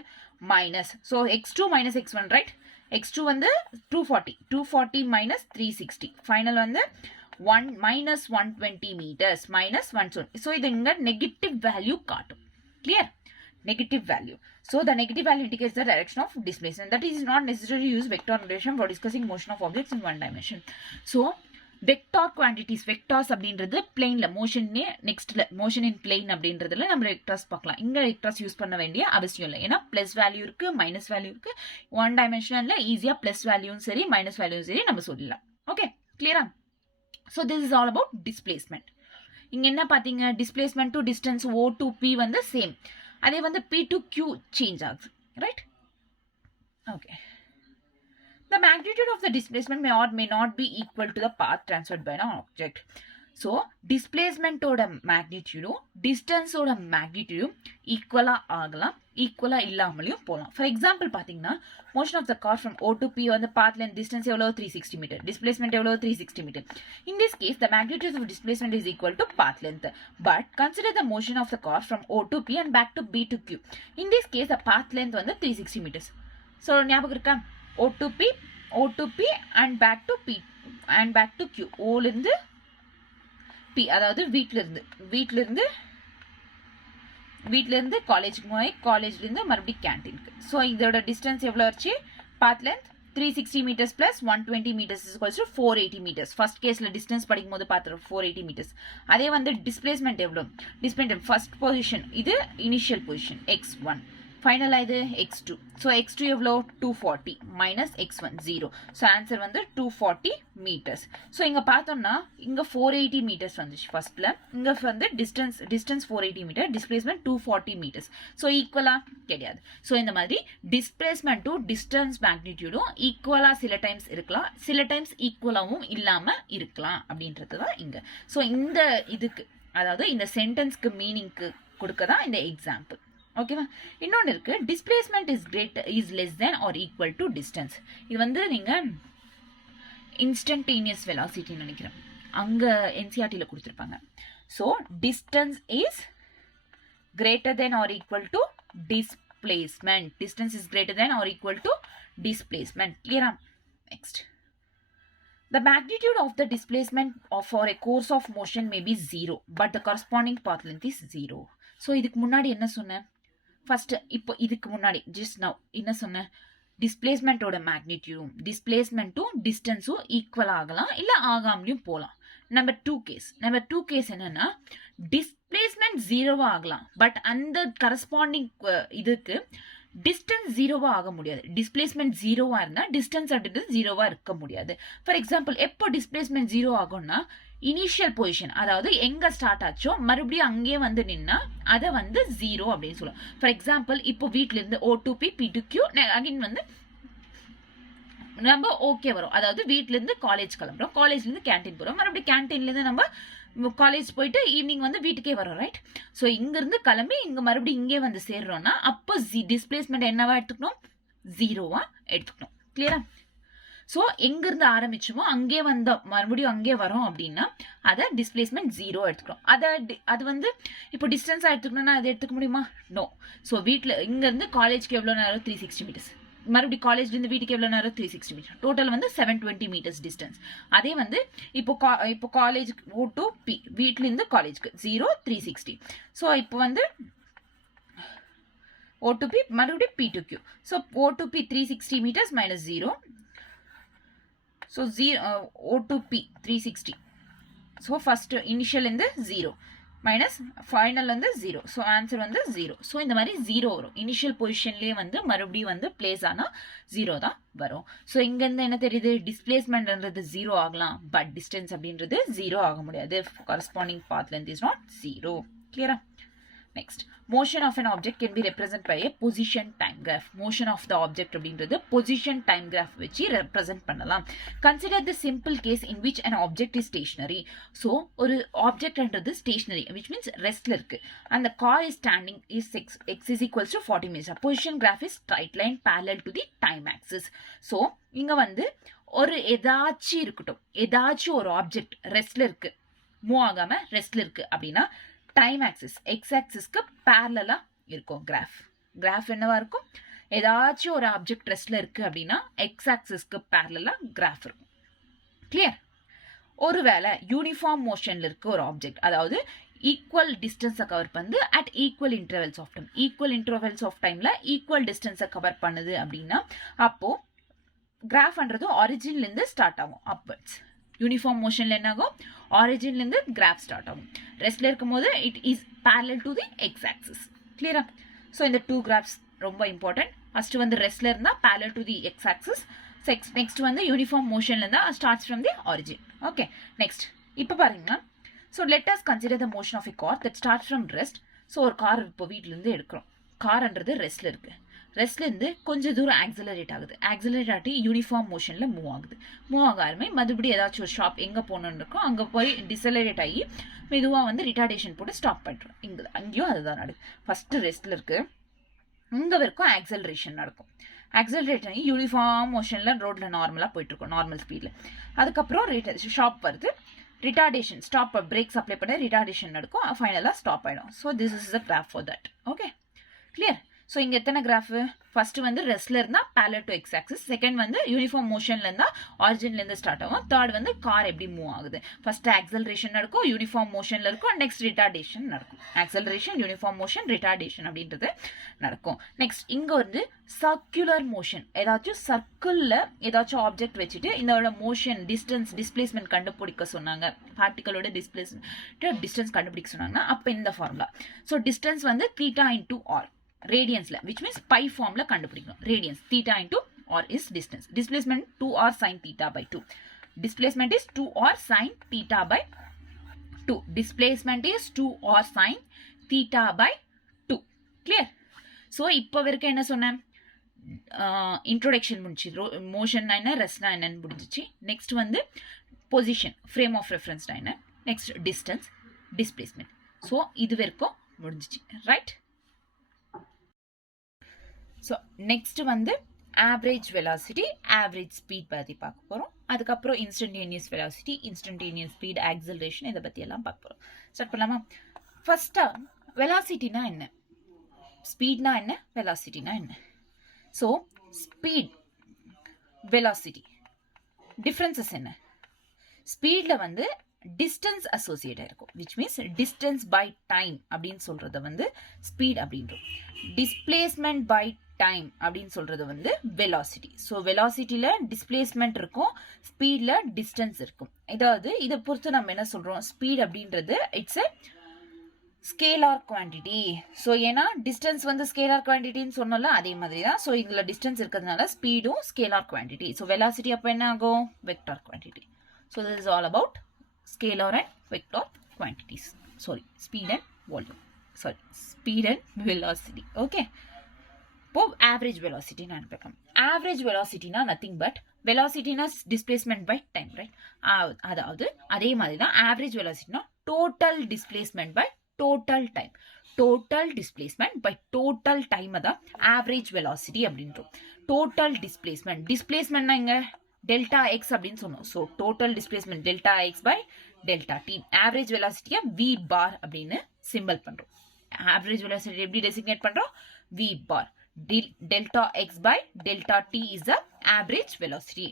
Minus. So x2 minus x1, right? x2 வந்து 240 minus 360. Final வந்து 1 minus 120 meters minus 120. So இது இங்க negative value காட்டும். Clear? Negative value. So the negative value indicates the direction of displacement. That is not necessary to use vector notation for discussing motion of objects in one dimension. So vector quantities, vectors அப்படின்றது பிளெயின்ல மோஷனே, நெக்ஸ்ட்ல motion இன் plain அப்படின்றதுல நம்ம vectors பார்க்கலாம். இங்க vectors use பண்ண வேண்டிய அவசியம் இல்லை, ஏன்னா பிளஸ் வேல்யூ இருக்கு, மைனஸ் வேல்யூ இருக்கு. ஒன் டைமென்ஷன்ல ஈஸியா பிளஸ் வேல்யூவும் சரி மைனஸ் வேல்யூவும் சரி நம்ம சொல்லலாம். ஓகே, கிளியரா? So this is all about displacement. இங்க என்ன பாத்தீங்க? Displacement to distance O to P வந்து சேம், அதே வந்து பி டு கியூ சேஞ்ச் ஆகுது, right? Okay. The magnitude of the displacement may or may not be equal to the path transferred by an object. So, displacement oda magnitude, distance oda magnitude equal ஆகலாம், equal இல்லாமலையும் போலாம். For example பாத்தீங்கன்னா motion of the car from O to P on the path length distance எவ்வளோ? 360 meter. Displacement எவ்வளோ? 360 meter. In this case, the magnitude of displacement is equal to path length. But consider the motion of the car from O to P and back to B to Q. In this case, the path length வந்து 360 meters. So, ஞாபகம் இருக்கா? O to P and back to P and back to Q. O லிருந்து P, அதாவது வீட்ல இருந்து காலேஜுக்கு போய் காலேஜ்ல இருந்து மறுபடியும் கேண்டீனுக்கு. ஸோ இதோட டிஸ்டன்ஸ் எவ்வளோ ஆச்சு? Path length 360 meters plus 120 meters is equals to 480 meters. First case la distance படிக்கும் போது பார்த்தோம் 480 meters. அதே வந்து displacement எவ்வளவு? Displacement first position இது initial position x1. Final இது x2. So x2 எவ்வளோ 240 minus x1 0. So answer வந்து 240 meters. So இங்க பார்த்தோம்னா இங்க 480 meters வந்துச்சு ஃபர்ஸ்ட்ல. இங்க வந்து distance 480 meter, displacement 240 meters. So ஈக்குவலா கிடையாது. So இந்த மாதிரி displacement to distance magnitude ஈக்குவலா சில டைம்ஸ் இருக்கலாம், சில டைம்ஸ் ஈக்குவலாவும் இல்லாம இருக்கலாம் அப்படின்றது தான் இங்க. So இந்த இதுக்கு அதாவது இந்த சென்டென்ஸ்க்கு மீனிங்க்கு கொடுக்கதான் இந்த எக்ஸாம்பிள். ஓகேவா? இன்னொன்று இருக்கு, displacement is less then or equal to distance. இது வந்து நீங்க இன்ஸ்டன்டேனியஸ் வெலாசிட்டின்னு நினைக்கிறேன், அங்க என்சிஆர்டியில் கொடுத்துருப்பாங்க. So distance is greater then or equal to displacement. Distance is greater then or equal to displacement. கிளியரா? Next, the magnitude of the displacement for a course of motion may be 0, but the corresponding path length is 0. So இதுக்கு முன்னாடி என்ன சொன்னேன்? First இப்போ இதுக்கு முன்னாடி just now என்ன சொன்னேன்? டிஸ்பிளேஸ்மெண்ட்டோட மேக்னிடியூடும் டிஸ்பிளேஸ்மெண்ட்டும் டிஸ்டன்ஸும் ஈக்குவல் ஆகலாம், இல்லை ஆகாமலையும் போகலாம். நம்பர் டூ கேஸ் என்னன்னா டிஸ்பிளேஸ்மெண்ட் ஜீரோவா ஆகலாம், பட் அந்த கரஸ்பாண்டிங் இதுக்கு டிஸ்டன்ஸ் ஜீரோவா ஆக முடியாது. டிஸ்பிளேஸ்மெண்ட் ஜீரோவா இருந்தா டிஸ்டன்ஸ் அப்படின்றது ஜீரோவா இருக்க முடியாது. ஃபார் எக்ஸாம்பிள், எப்போ டிஸ்பிளேஸ்மெண்ட் ஜீரோ ஆகும்னா இனிஷியல் பொசிஷன், அதாவது எங்க ஸ்டார்ட் ஆச்சோ மறுபடியும் அங்கேயே வந்து நின்னா அதை வந்து ஜீரோ அப்படின்னு சொல்லுவோம். ஃபார் எக்ஸாம்பிள், இப்போ வீட்ல இருந்து O2P P2Q அகைன் வந்து நம்ம ஓகே வரும், அதாவது வீட்ல இருந்து காலேஜ் கிளம்புறோம், காலேஜ்ல இருந்து கேன்டீன் போறோம், மறுபடியும் கேன்டீன்ல இருந்து நம்ம காலேஜ் போயிட்டு ஈவினிங் வந்து வீட்டுக்கே வரோம், ரைட்? ஸோ இங்கிருந்து கிளம்பி இங்க மறுபடியும் இங்கே வந்து சேர்றோம்னா அப்போ டிஸ்பிளேஸ்மெண்ட் என்னவா எடுத்துக்கணும்? ஜீரோவா எடுத்துக்கணும். கிளியரா? ஸோ எங்கிருந்து ஆரம்பிச்சோமோ அங்கே வந்த மறுபடியும் அங்கே வரோம் அப்படின்னா அதை டிஸ்பிளேஸ்மெண்ட் ஜீரோ எடுத்துக்கணும். அது வந்து இப்போ டிஸ்டன்ஸாக எடுத்துக்கணும்னா அதை எடுத்துக்க முடியுமா? நோ. ஸோ வீட்டில் இங்கேருந்து காலேஜ்க்கு எவ்வளோ நேரம்? 360 மீட்டர்ஸ். மறுபடியும் காலேஜ்லேருந்து வீட்டுக்கு எவ்வளோ நேரம்? 360 மீட்டர். டோட்டல் வந்து 720 மீட்டர்ஸ் டிஸ்டன்ஸ். அதே வந்து இப்போ காலேஜ் O2P வீட்டிலேருந்து காலேஜ்க்கு 0 360. ஸோ இப்போ வந்து O2P மறுபடியும் P2Q. So O2P 360 metres minus 0. So O2P 360. So first initial இருந்து 0 மைனஸ் ஃபைனல் வந்து 0. ஸோ ஆன்சர் வந்து 0. ஸோ இந்த மாதிரி 0 வரும். இனிஷியல் பொசிஷன்லேயே வந்து மறுபடியும் வந்து பிளேஸ் ஆனால் 0 தான் வரும். ஸோ இங்கேருந்து என்ன தெரியுது? டிஸ்பிளேஸ்மெண்ட்ன்றது 0 ஆகலாம், பட் டிஸ்டன்ஸ் அப்படின்றது 0 ஆக முடியாது. Corresponding path length is not 0. கிளியரா? Next, motion of an object can be represented by a position time graph. Motion of the object அப்படின்றது position time graph வச்சு represent பண்ணலாம். Consider the simple case in which an object is stationary. So, ஒரு objectன்றது stationary, which means restல இருக்கு. And the car is standing is x is equals to 40 meters. Position graph is straight line parallel to the time axis. So, இங்க வந்து ஒரு ஏதாச்சும் இருக்கட்டும், ஏதாச்சும் ஒரு object ரெஸ்ட்ல இருக்கு, மூவ் ஆகாம ரெஸ்ட்ல இருக்கு அப்படின்னா டைம் ஆக்சிஸ் எக்ஸ் ஆக்சிஸ்க்கு பேரலா இருக்கும் கிராஃப் என்னவா இருக்கும்? ஏதாச்சும் ஒரு ஆப்ஜெக்ட் ரெஸ்ட்ல இருக்கு அப்படின்னா எக்ஸ் ஆக்சிஸ்க்கு பேரலா கிராஃப் இருக்கும். கிளியர்? ஒருவேளை யூனிஃபார்ம் மோஷன்ல இருக்கு ஒரு ஆப்ஜெக்ட், அதாவது ஈக்குவல் டிஸ்டன்ஸை கவர் பண்ணுது அட் ஈக்குவல் இன்டர்வல்ஸ் ஆஃப் டைம்ல ஈக்குவல் டிஸ்டன்ஸை கவர் பண்ணுது அப்படின்னா அப்போ கிராஃப்ன்றது ஆரிஜின்ல இருந்து ஸ்டார்ட் ஆகும் அப்வர்ட்ஸ். யூனிஃபார்ம் மோஷன்ல என்ன ஆகும்? ஆரிஜின்ல இருந்து கிராஃப் ஸ்டார்ட் ஆகும். ரெஸ்ட்ல இருக்கும்போது it is parallel to the x axis. கிளியரா? ஸோ இந்த 2 கிராஃப்ஸ் ரொம்ப இம்பார்ட்டன்ட். ஃபர்ஸ்ட் வந்து ரெஸ்ட்ல இருந்தா parallel to the x axis. Next வந்து யூனிஃபார்ம் மோஷன்ல இருந்தா starts from the origin. Okay, next இப்போ பாருங்க. So let us consider the motion of a car that start from rest. So ஒரு கார் இப்போ வீட்ல இருந்து எடுக்கிறோம். கார்ன்றது ரெஸ்ட்ல இருக்கு. ரெஸ்ட்லேருந்து கொஞ்சம் தூரம் ஆக்சிலரேட் ஆகி யூனிஃபார்ம் மோஷனில் மூவ் ஆக ஆரம்பி மறுபடியும் ஏதாச்சும் ஒரு ஷாப் எங்கே போகணுன்னு இருக்கோ அங்கே போய் டிசலரேட் ஆகி மெதுவாக வந்து ரிட்டார்டேஷன் போட்டு ஸ்டாப் பண்ணுறோம். அங்கேயும் அதுதான் நடக்கும். ஃபஸ்ட்டு ரெஸ்ட்டில் இருக்கு, இங்கே வரைக்கும் ஆக்சலரேஷன் நடக்கும். ஆக்சலரேட் ஆகி யூனிஃபார்ம் மோஷனில் ரோட்டில் நார்மலாக போயிட்டுருக்கோம், நார்மல் ஸ்பீடில். அதுக்கப்புறம் ஷாப் வருது, ரிட்டார்டேஷன் ஸ்டாப், பிரேக்ஸ் அப்ளை பண்ண ரிட்டார்டேஷன் நடக்கும், ஃபைனலாக ஸ்டாப் ஆகிடும். So this is the graph for that. Okay, clear? So இங்கே எத்தனை கிராஃப்? ஃபர்ஸ்ட் வந்து ரெஸ்ட்ல இருந்தா parallel to x axis, second வந்து யூனிஃபார்ம் மோஷன்ல இருந்தா ஆரிஜின்ல இருந்து ஸ்டார்ட் ஆகும், தேர்ட் வந்து கார் எப்படி மூவ் ஆகுது. ஃபர்ஸ்ட் ஆக்சலரேஷன் நடக்கும், யூனிஃபார்ம் மோஷன்ல இருக்கும், நெக்ஸ்ட் ரிட்டார்டேஷன் நடக்கும். ஆக்சலரேஷன், யூனிஃபார்ம் மோஷன், ரிட்டார்டேஷன் அப்படின்றது நடக்கும். நெக்ஸ்ட் இங்க வந்து சர்க்குலர் மோஷன், ஏதாச்சும் சர்க்கிள்ல ஏதாச்சும் ஆப்ஜெக்ட் வச்சுட்டு இதோட மோஷன் டிஸ்டன்ஸ் டிஸ்பிளேஸ்மெண்ட் கண்டுபிடிக்க சொன்னாங்க, பார்ட்டிகளோட டிஸ்டன்ஸ் கண்டுபிடிக்க சொன்னாங்கன்னா அப்ப இந்த ஃபார்முலா. ஸோ டிஸ்டன்ஸ் வந்து தீட்டா இன்டூ ஆர் ரேடியன்ஸ்ல, which means பை ஃபார்ம்ல கண்டுபிடிக்கணும். Radians theta into r is distance. Displacement 2r sin theta by 2. Displacement is 2r sin theta by 2. Displacement is 2r sin theta by 2. Clear? So இப்போ வரைக்கும் என்ன சொன்னேன்? Introduction முடிச்சு, motion என்ன, ரெஸ்ட்னா என்னன்னு முடிஞ்சிச்சு. நெக்ஸ்ட் வந்து பொசிஷன், ஃப்ரேம் ஆஃப் ரெஃபரன்ஸ் என்ன, நெக்ஸ்ட் டிஸ்டன்ஸ், டிஸ்பிளேஸ்மெண்ட். ஸோ இது வரைக்கும் முடிஞ்சிச்சு, ரைட்? ஸோ நெக்ஸ்ட் வந்து ஆவரேஜ் வெலாசிட்டி, ஆவரேஜ் ஸ்பீட் பற்றி பார்க்க போகிறோம். அதுக்கப்புறம் instantaneous velocity, instantaneous speed, acceleration, இதை பற்றி எல்லாம் பார்க்க போகிறோம். ஸ்டார்ட் பண்ணலாமா? ஃபர்ஸ்ட்டாக வெலாசிட்டினா என்ன, ஸ்பீட்னா என்ன, வெலாசிட்டினா என்ன? ஸோ ஸ்பீட், வெலாசிட்டி டிஃப்ரென்சஸ் என்ன? ஸ்பீடில் வந்து டிஸ்டன்ஸ் அசோசியேட் ஆயிருக்கும், which means distance by time அப்படின்னு சொல்றது வந்து ஸ்பீட் அப்படின்றோம். டிஸ்பிளேஸ்மெண்ட் பை டைம் அப்படின்னு சொல்றது வந்து வெலாசிட்டி. ஸோ வெலாசிட்டியில டிஸ்பிளேஸ்மெண்ட் இருக்கும், ஸ்பீட்ல டிஸ்டன்ஸ் இருக்கும். இதாவது இதை பொறுத்து நம்ம என்ன சொல்றோம், ஸ்பீட் அப்படின்றது it's a scalar quantity. So ஏன்னா டிஸ்டன்ஸ் வந்து ஸ்கேலார் குவான்டிட்டின்னு சொன்னோம்ல, அதே மாதிரி தான். ஸோ இதுல டிஸ்டன்ஸ் இருக்கிறதுனால ஸ்பீடும் ஸ்கேலார் குவான்டிட்டி. ஸோ வெலாசிட்டி அப்போ என்ன ஆகும், vector quantity. So this is all about scalar and vector quantities. Sorry, speed and volume. Sorry, speed and velocity. Okay. இப்போ average velocity நான் பார்க்கலாம். Average velocity na nothing but velocity na displacement by time, right? அதாவது அதே மாதிரி தான் average velocity na total displacement by total time. Total displacement by total time தான் average velocity அப்படின்றோம். Total displacement. Displacement na இங்க delta x அப்படின்னு சொன்னோம். So total displacement delta x by delta t. Average வெலாசிட்டியை v bar அப்படின்னு simple பண்றோம். Average velocity எப்படி designate பண்றோம், v bar. delta x by delta t is the average velocity.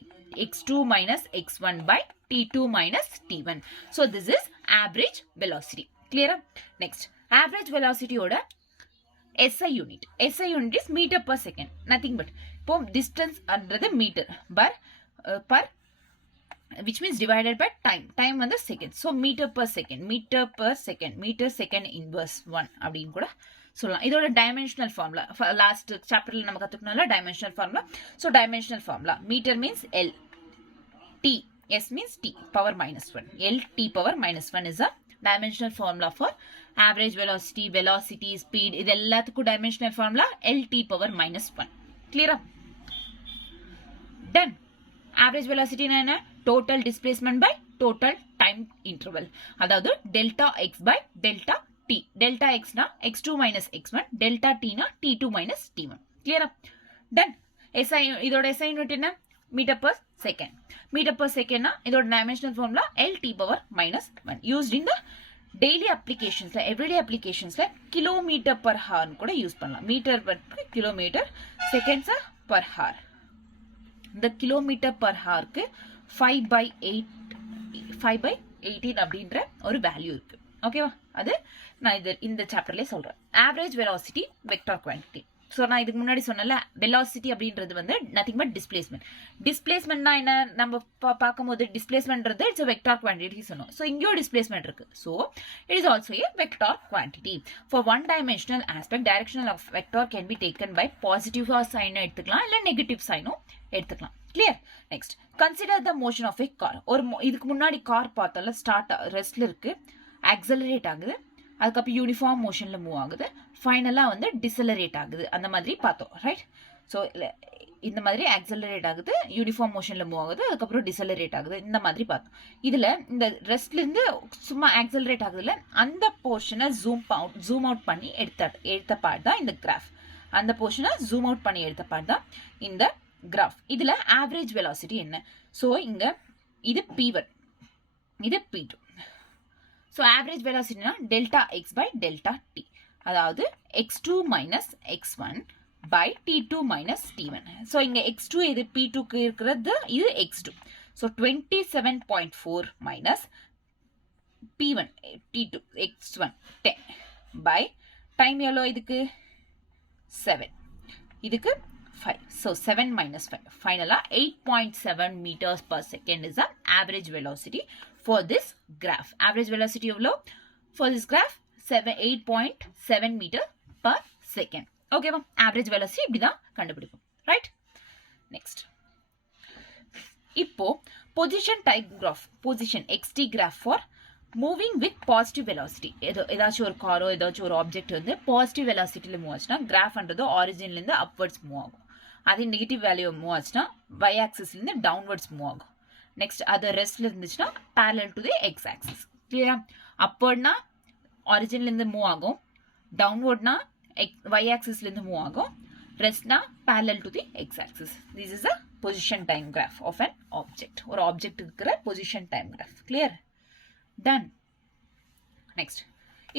x2 minus x1 by t2 minus t1. So this is average velocity. Clear? Next, average velocity ஓட SI unit. SI unit is meter per second. Nothing but இப்போ distance அன்றது meter per which means divided by time. Time வந்து second. So meter per second. Meter second inverse 1 அப்படின்னு கூட சொல்லலாம். இதோட dimensional formula last சாப்டர்ல நம்ம கத்துக்கணும்ல, dimensional formula. So dimensional formula metre means L, T, S means T power minus 1. L T power minus 1 is a dimensional formula for average velocity, velocity, speed. இது எல்லாத்துக்கும் dimensional formula L T power minus 1. Clear? Done. Average velocity na enna, total displacement by total time interval. அதாவது delta x by delta t. Delta x na x2 minus x1, delta t na t2 minus t1. Clear? Done. SI இதோட SI unit என்ன, meter per second. Meter per second na இதோட dimensional formula L T power minus 1. Used in the daily applications, everyday applications, kilometer per hour கூட use பண்ணலாம். Metre per kilometer, seconds per hour. இந்த kilometre per ஹார்க்கு 5/18 அப்படின்ற ஒரு value இருக்கு. ஓகேவா? அது நான் இந்த சாப்டர்லேயே சொல்றேன். Average velocity, vector quantity. So நான் இதுக்கு முன்னாடி சொன்னல, வெலாசிட்டி அப்படின்றது வந்து நத்திங் பட் டிஸ்பிளேஸ்மெண்ட். டிஸ்பிளேஸ்மெண்ட்னா என்ன, நம்ம பார்க்கும்போது டிஸ்பிளேஸ்மெண்ட்ன்றது இட்ஸ் வெக்டார் குவான்டிட்டி சொன்னோம். ஸோ இங்கேயும் டிஸ்பிளேஸ்மெண்ட் இருக்கு. So it is also a vector quantity. For one dimensional aspect, directional of vector can be taken by positive சைனும் எடுத்துக்கலாம், இல்லை நெகட்டிவ் சைனும் எடுத்துக்கலாம். Clear? Next, consider the motion of a car. ஒரு இதுக்கு முன்னாடி கார் பார்த்தால ஸ்டார்ட் ரெஸ்ட்ல இருக்கு, ஆக்சலரேட் ஆகுது, அதுக்கப்புறம் யூனிஃபார்ம் மோஷன்ல மூவ் ஆகுது, ஃபைனலாக வந்து டிசலரேட் ஆகுது, அந்த மாதிரி பார்த்தோம். ரைட்? ஸோ இந்த மாதிரி ஆக்சலரேட் ஆகுது, யூனிஃபார்ம் மோஷன்ல மூவ் ஆகுது, அதுக்கப்புறம் டிசலரேட் ஆகுது, இந்த மாதிரி பார்த்தோம். இதுல இந்த ரெஸ்ட்ல இருந்து சும்மா ஆக்சலரேட் ஆகுதுல, அந்த போர்ஷனை ஜூம் அவுட் பண்ணி எடுத்த பார்ட் தான் இந்த கிராஃப். அந்த போர்ஷனை ஜூம் அவுட் பண்ணி எடுத்த பார்ட் தான் இந்த கிராஃப். இதுல ஆவரேஜ் வெலாசிட்டி என்ன? ஸோ இங்க இது P1, இது P2. ஸோ ஆவரேஜ் வெலாசிட்டினா delta X by delta t. அதாவது x2 minus x1 by t2 minus t1. So இங்க x2 இது p2 க்கு இருக்கிறது இது x2. So 27.4 minus p1 t2 x1 10 by time எவ்வளோ இதுக்கு 7 இதுக்கு 5. So 7 minus 5. Finally 8.7 meters per second is the average velocity for this graph. Average velocity எவ்வளோ for this graph 8.7 meter per second. Okay வா, average velocity இப்படி தான் கண்டுபிடிப்போம். Right? Next. இப்போ position type graph, position xt graph for moving with positive velocity. ஏதாச்சும் ஒரு காரோ ஏதாச்சும் ஒரு ஆப்ஜெக்ட் வந்து பாசிட்டிவ் வெலாசிட்டியில் மூவ் ஆச்சுன்னா கிராஃப்ன்றது ஆரிஜின்லேருந்து அப்வர்ட்ஸ் மூவ் ஆகும். அதே நெகட்டிவ் வேல்யூ மூவ் ஆச்சுன்னா y ஆக்சிஸ்லேருந்து டவுன்வர்ட்ஸ் மூவ் ஆகும். நெக்ஸ்ட் அது ரெஸ்ட்ல இருந்துச்சுன்னா parallel to the x axis. கிளியரா? அப்வர்ட்னா ஆரிஜின்லேருந்து மூவ் ஆகும், டவுன்வர்ட்னா y ஆக்சிஸ்லேருந்து மூவ் ஆகும், ரெஸ்ட்னா parallel to the x axis. This is a position time graph of an object. ஒரு ஆப்ஜெக்ட் இருக்கிற position time graph. Clear? Done. Next.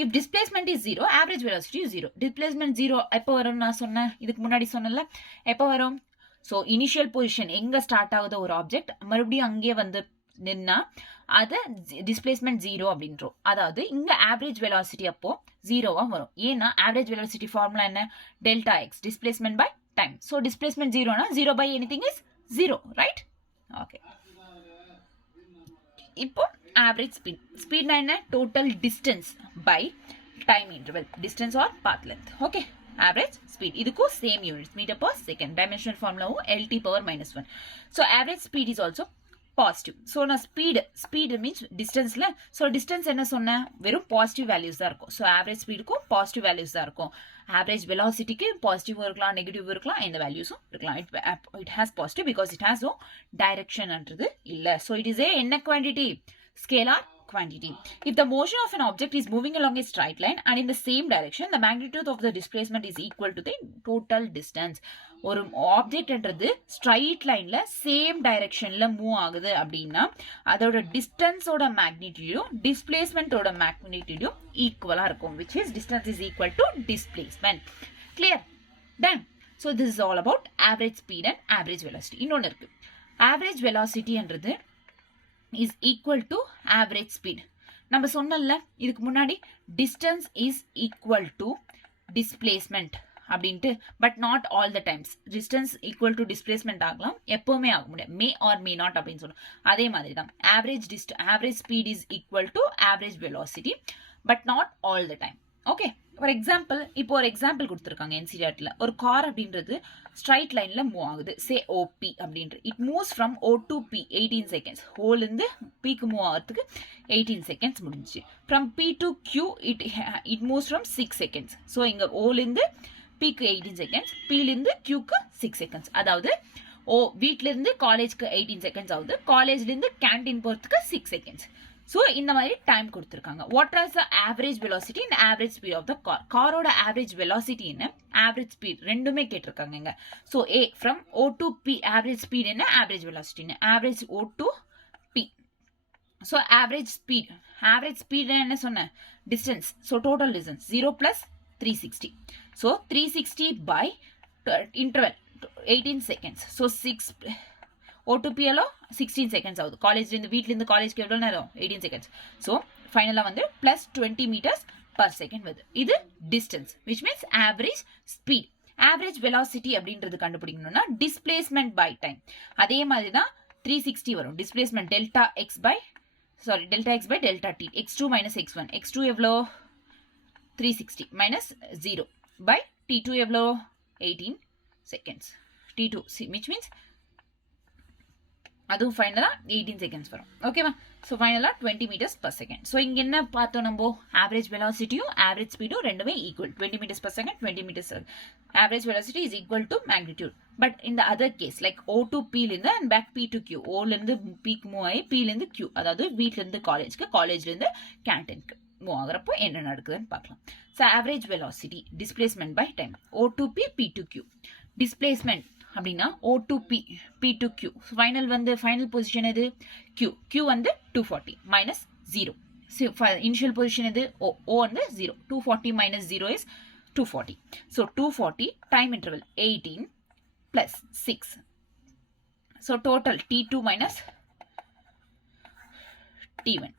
If displacement is 0, average velocity is 0. Displacement 0 எப்போ வரும் நான் சொன்னேன், இதுக்கு முன்னாடி சொன்னல எப்போ வரும். ஸோ இனிஷியல் பொசிஷன் எங்கே ஸ்டார்ட் ஆகுது ஒரு ஆப்ஜெக்ட் மறுபடியும் அங்கேயே வந்து நின்னா அதை டிஸ்பிளேஸ்மெண்ட் 0 அப்படின்றோம். அதாவது இங்கே ஆவரேஜ் வெலாசிட்டி அப்போ 0வாக வரும். ஏன்னா ஆவரேஜ் வெலாசிட்டி ஃபார்முலா என்ன, delta x displacement by time. So displacement 0னா 0 by anything is 0, right? Okay. இப்போ average speed. Speed na enna? Total distance by time interval. Distance or path length. Okay. Average speed. Idukku same units. Meter per second. Dimensional formula LT power minus 1. So average speed is also positive. So na speed means distance la. So distance enna sonna verum positive values da irukum. So average speed ku positive values da irukum. Average velocity ku positive irukla negative irukla இந்த values irukla. It has positive because it has no direction andradhu illa. So it is a enna quantity, scalar quantity. If the motion of an object is moving along a straight line and in the same direction, the magnitude of the displacement is equal to the total distance. ஒரு object என்றது straight லைன்ல same டைரக்ஷன்ல move ஆகுது அப்படின்னா அதோட டிஸ்டன்ஸோட மேக்னிடியூடும் டிஸ்பிளேஸ்மெண்டோட மேக்னிடியூடும் ஈக்குவலா இருக்கும், which is distance is equal to displacement. Clear? Done. So this is all about average speed and average velocity. இன்னொன்னு இருக்கு, average velocity என்றது is equal to average speed. நம்ம சொன்னல இதுக்கு முன்னாடி distance is equal to displacement அப்படின்ட்டு, but not all the times. Distance equal to displacement ஆகலாம், எப்பவுமே ஆக முடியாது, மே ஆர் மே நாட் அப்படின்னு சொல்லணும். அதே மாதிரி தான் average speed is equal to average velocity but not all the time. Okay, for example இப்போ ஒரு எக்ஸாம்பிள் கொடுத்துருக்காங்க என்சிஆர்டில். ஒரு கார் அப்படின்றது ஸ்ட்ரைட் லைன்ல மூவ் ஆகுது, சே ஓபி அப்படின்றது. It moves from O to P 18 seconds. ஹோல்லேருந்து பிக்கு மூவ் ஆகிறதுக்கு 18 செகண்ட்ஸ் முடிஞ்சிச்சு. From P to Q it moves from 6 seconds. So இங்கே ஓலேருந்து பிக்கு 18 செகண்ட்ஸ், பிலேருந்து கியூக்கு 6 செகண்ட்ஸ். அதாவது வீட்டிலேருந்து காலேஜ்க்கு 18 செகண்ட்ஸ் ஆகுது, காலேஜ்லேருந்து கேன்டீன் போகிறதுக்கு 6 செகண்ட்ஸ். ஸோ இந்த மாதிரி டைம் கொடுத்துருக்காங்க. What are the average velocity and average speed of the car. காரோட ஆவரேஜ் வெலாசிட்டி என்ன, ஆவரேஜ் ஸ்பீட் ரெண்டுமே கேட்டிருக்காங்க இங்க. So A from O to B average speed என்ன, ஆவரேஜ் வெலாசிட்டி என்ன, average O to B. So average speed என்ன சொன்னேன், distance. So total distance 0 plus 360. So 360 by interval 18 seconds. So 6 O2P 16 seconds ஆகுது. காலேஜ்லேருந்து வீட்டிலேருந்து காலேஜ்க்கு எவ்வளோ நேரம், 18 செகண்ட்ஸ். ஸோ ஃபைனலாக வந்து ப்ளஸ் 20 meters per second வருது. இது distance, which means average speed. Average velocity அப்படின்றது கண்டுபிடிக்கணும்னா டிஸ்பிளேஸ்மெண்ட் பை டைம். அதே மாதிரி தான் 360 வரும். Displacement delta X by delta T. x2 minus x1. x2 எவ்வளோ 360 minus 0 by t2 எவ்வளோ 18 seconds. t2 which means அதுவும் ஃபைனலாக 18 செகண்ட்ஸ் வரும். ஓகேவா? ஸோ ஃபைனலாக 20 meters per second. ஸோ இங்கே என்ன பார்த்தோம், நம்ம ஆவரேஜ் வெலாசிட்டியும் ஆவரேஜ் ஸ்பீடும் ரெண்டுமே equal. 20 meters per second, 20 meters. Average velocity is equal to magnitude. But இந்த other case like O to பிலேருந்து and back P to Q, ஓலேருந்து பிக்கு மூவ் ஆகி பிலேருந்து கியூ, அதாவது வீட்டிலேருந்து காலேஜ்க்கு, காலேஜ்லேருந்து கேன்டீனுக்கு மூவ் ஆகிறப்போ என்ன நடக்குதுன்னு பார்க்கலாம். So average velocity displacement by time O to P P to Q. Displacement அப்படின்னா O to P P to Q. Final position எது, கியூ வந்து 240 minus 0 So initial position is O and 0. 240 minus 0 is 240. So 240 time interval 18 plus 6. So total T2 minus T1.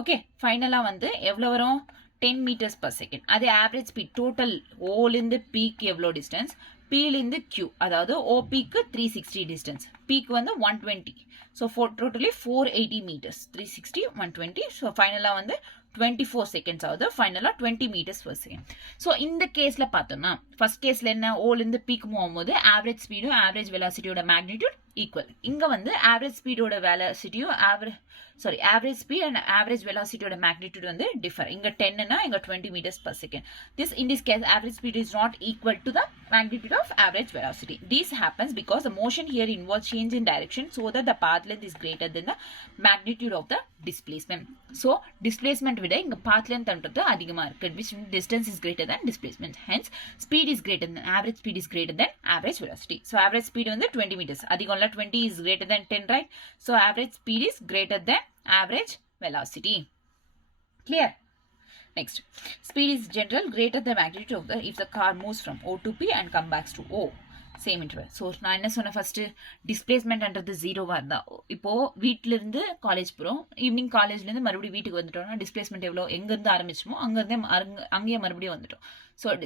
Okay, final வந்து எவ்வளவு வரும் 10 meters per second. அது average speed total O லிருந்து peak எவ்வளவு distance, P லிருந்து Q, அதாவது OP க்கு 360 distance, P க்கு வந்து 120. So for totally 480 meters. 360 120. So final வந்து 24 seconds ஆகுது. final 20 meters per second. So இந்த கேஸ்ல பார்த்தோம்னா first கேஸ்ல என்ன O லிருந்து P க்கு மூவ் ஆகும்போது average speed average velocity ஓட magnitude equal. இங்க வந்து average speed ஓட velocity average speed and average velocity ஓட magnitude வந்து differ. இங்க 10 னா இங்க 20 meters per second. In this case average speed is not equal to the magnitude of average velocity. This happens because the motion here involves change in direction so that the path length is greater than the magnitude of the displacement. So displacement விட இங்க path length ன்றது அதிகமா இருக்கு, which distance is greater than displacement. Hence speed is greater than average speed is greater than average velocity. So average speed வந்து 20 meters. அதிகம்ல 20 is greater than 10, right? So average speed is greater than average velocity. Clear? Next, speed is general greater than magnitude of the if the car moves from O to P and come back to O. Same interval. So நான் என்ன சொன்ன first displacement ன்றது 0 இருந்தா, இப்போ வீட்ல இருந்து college போறோம், evening காலேஜ்ல இருந்து மறுபடியும் வீட்டுக்கு வந்துட்டோம்னா displacement எவ்வளவு, எங்க இருந்து ஆரம்பிச்சோமோ அங்க இருந்தே அங்கேயே மறுபடியும் வந்துட்டோம். So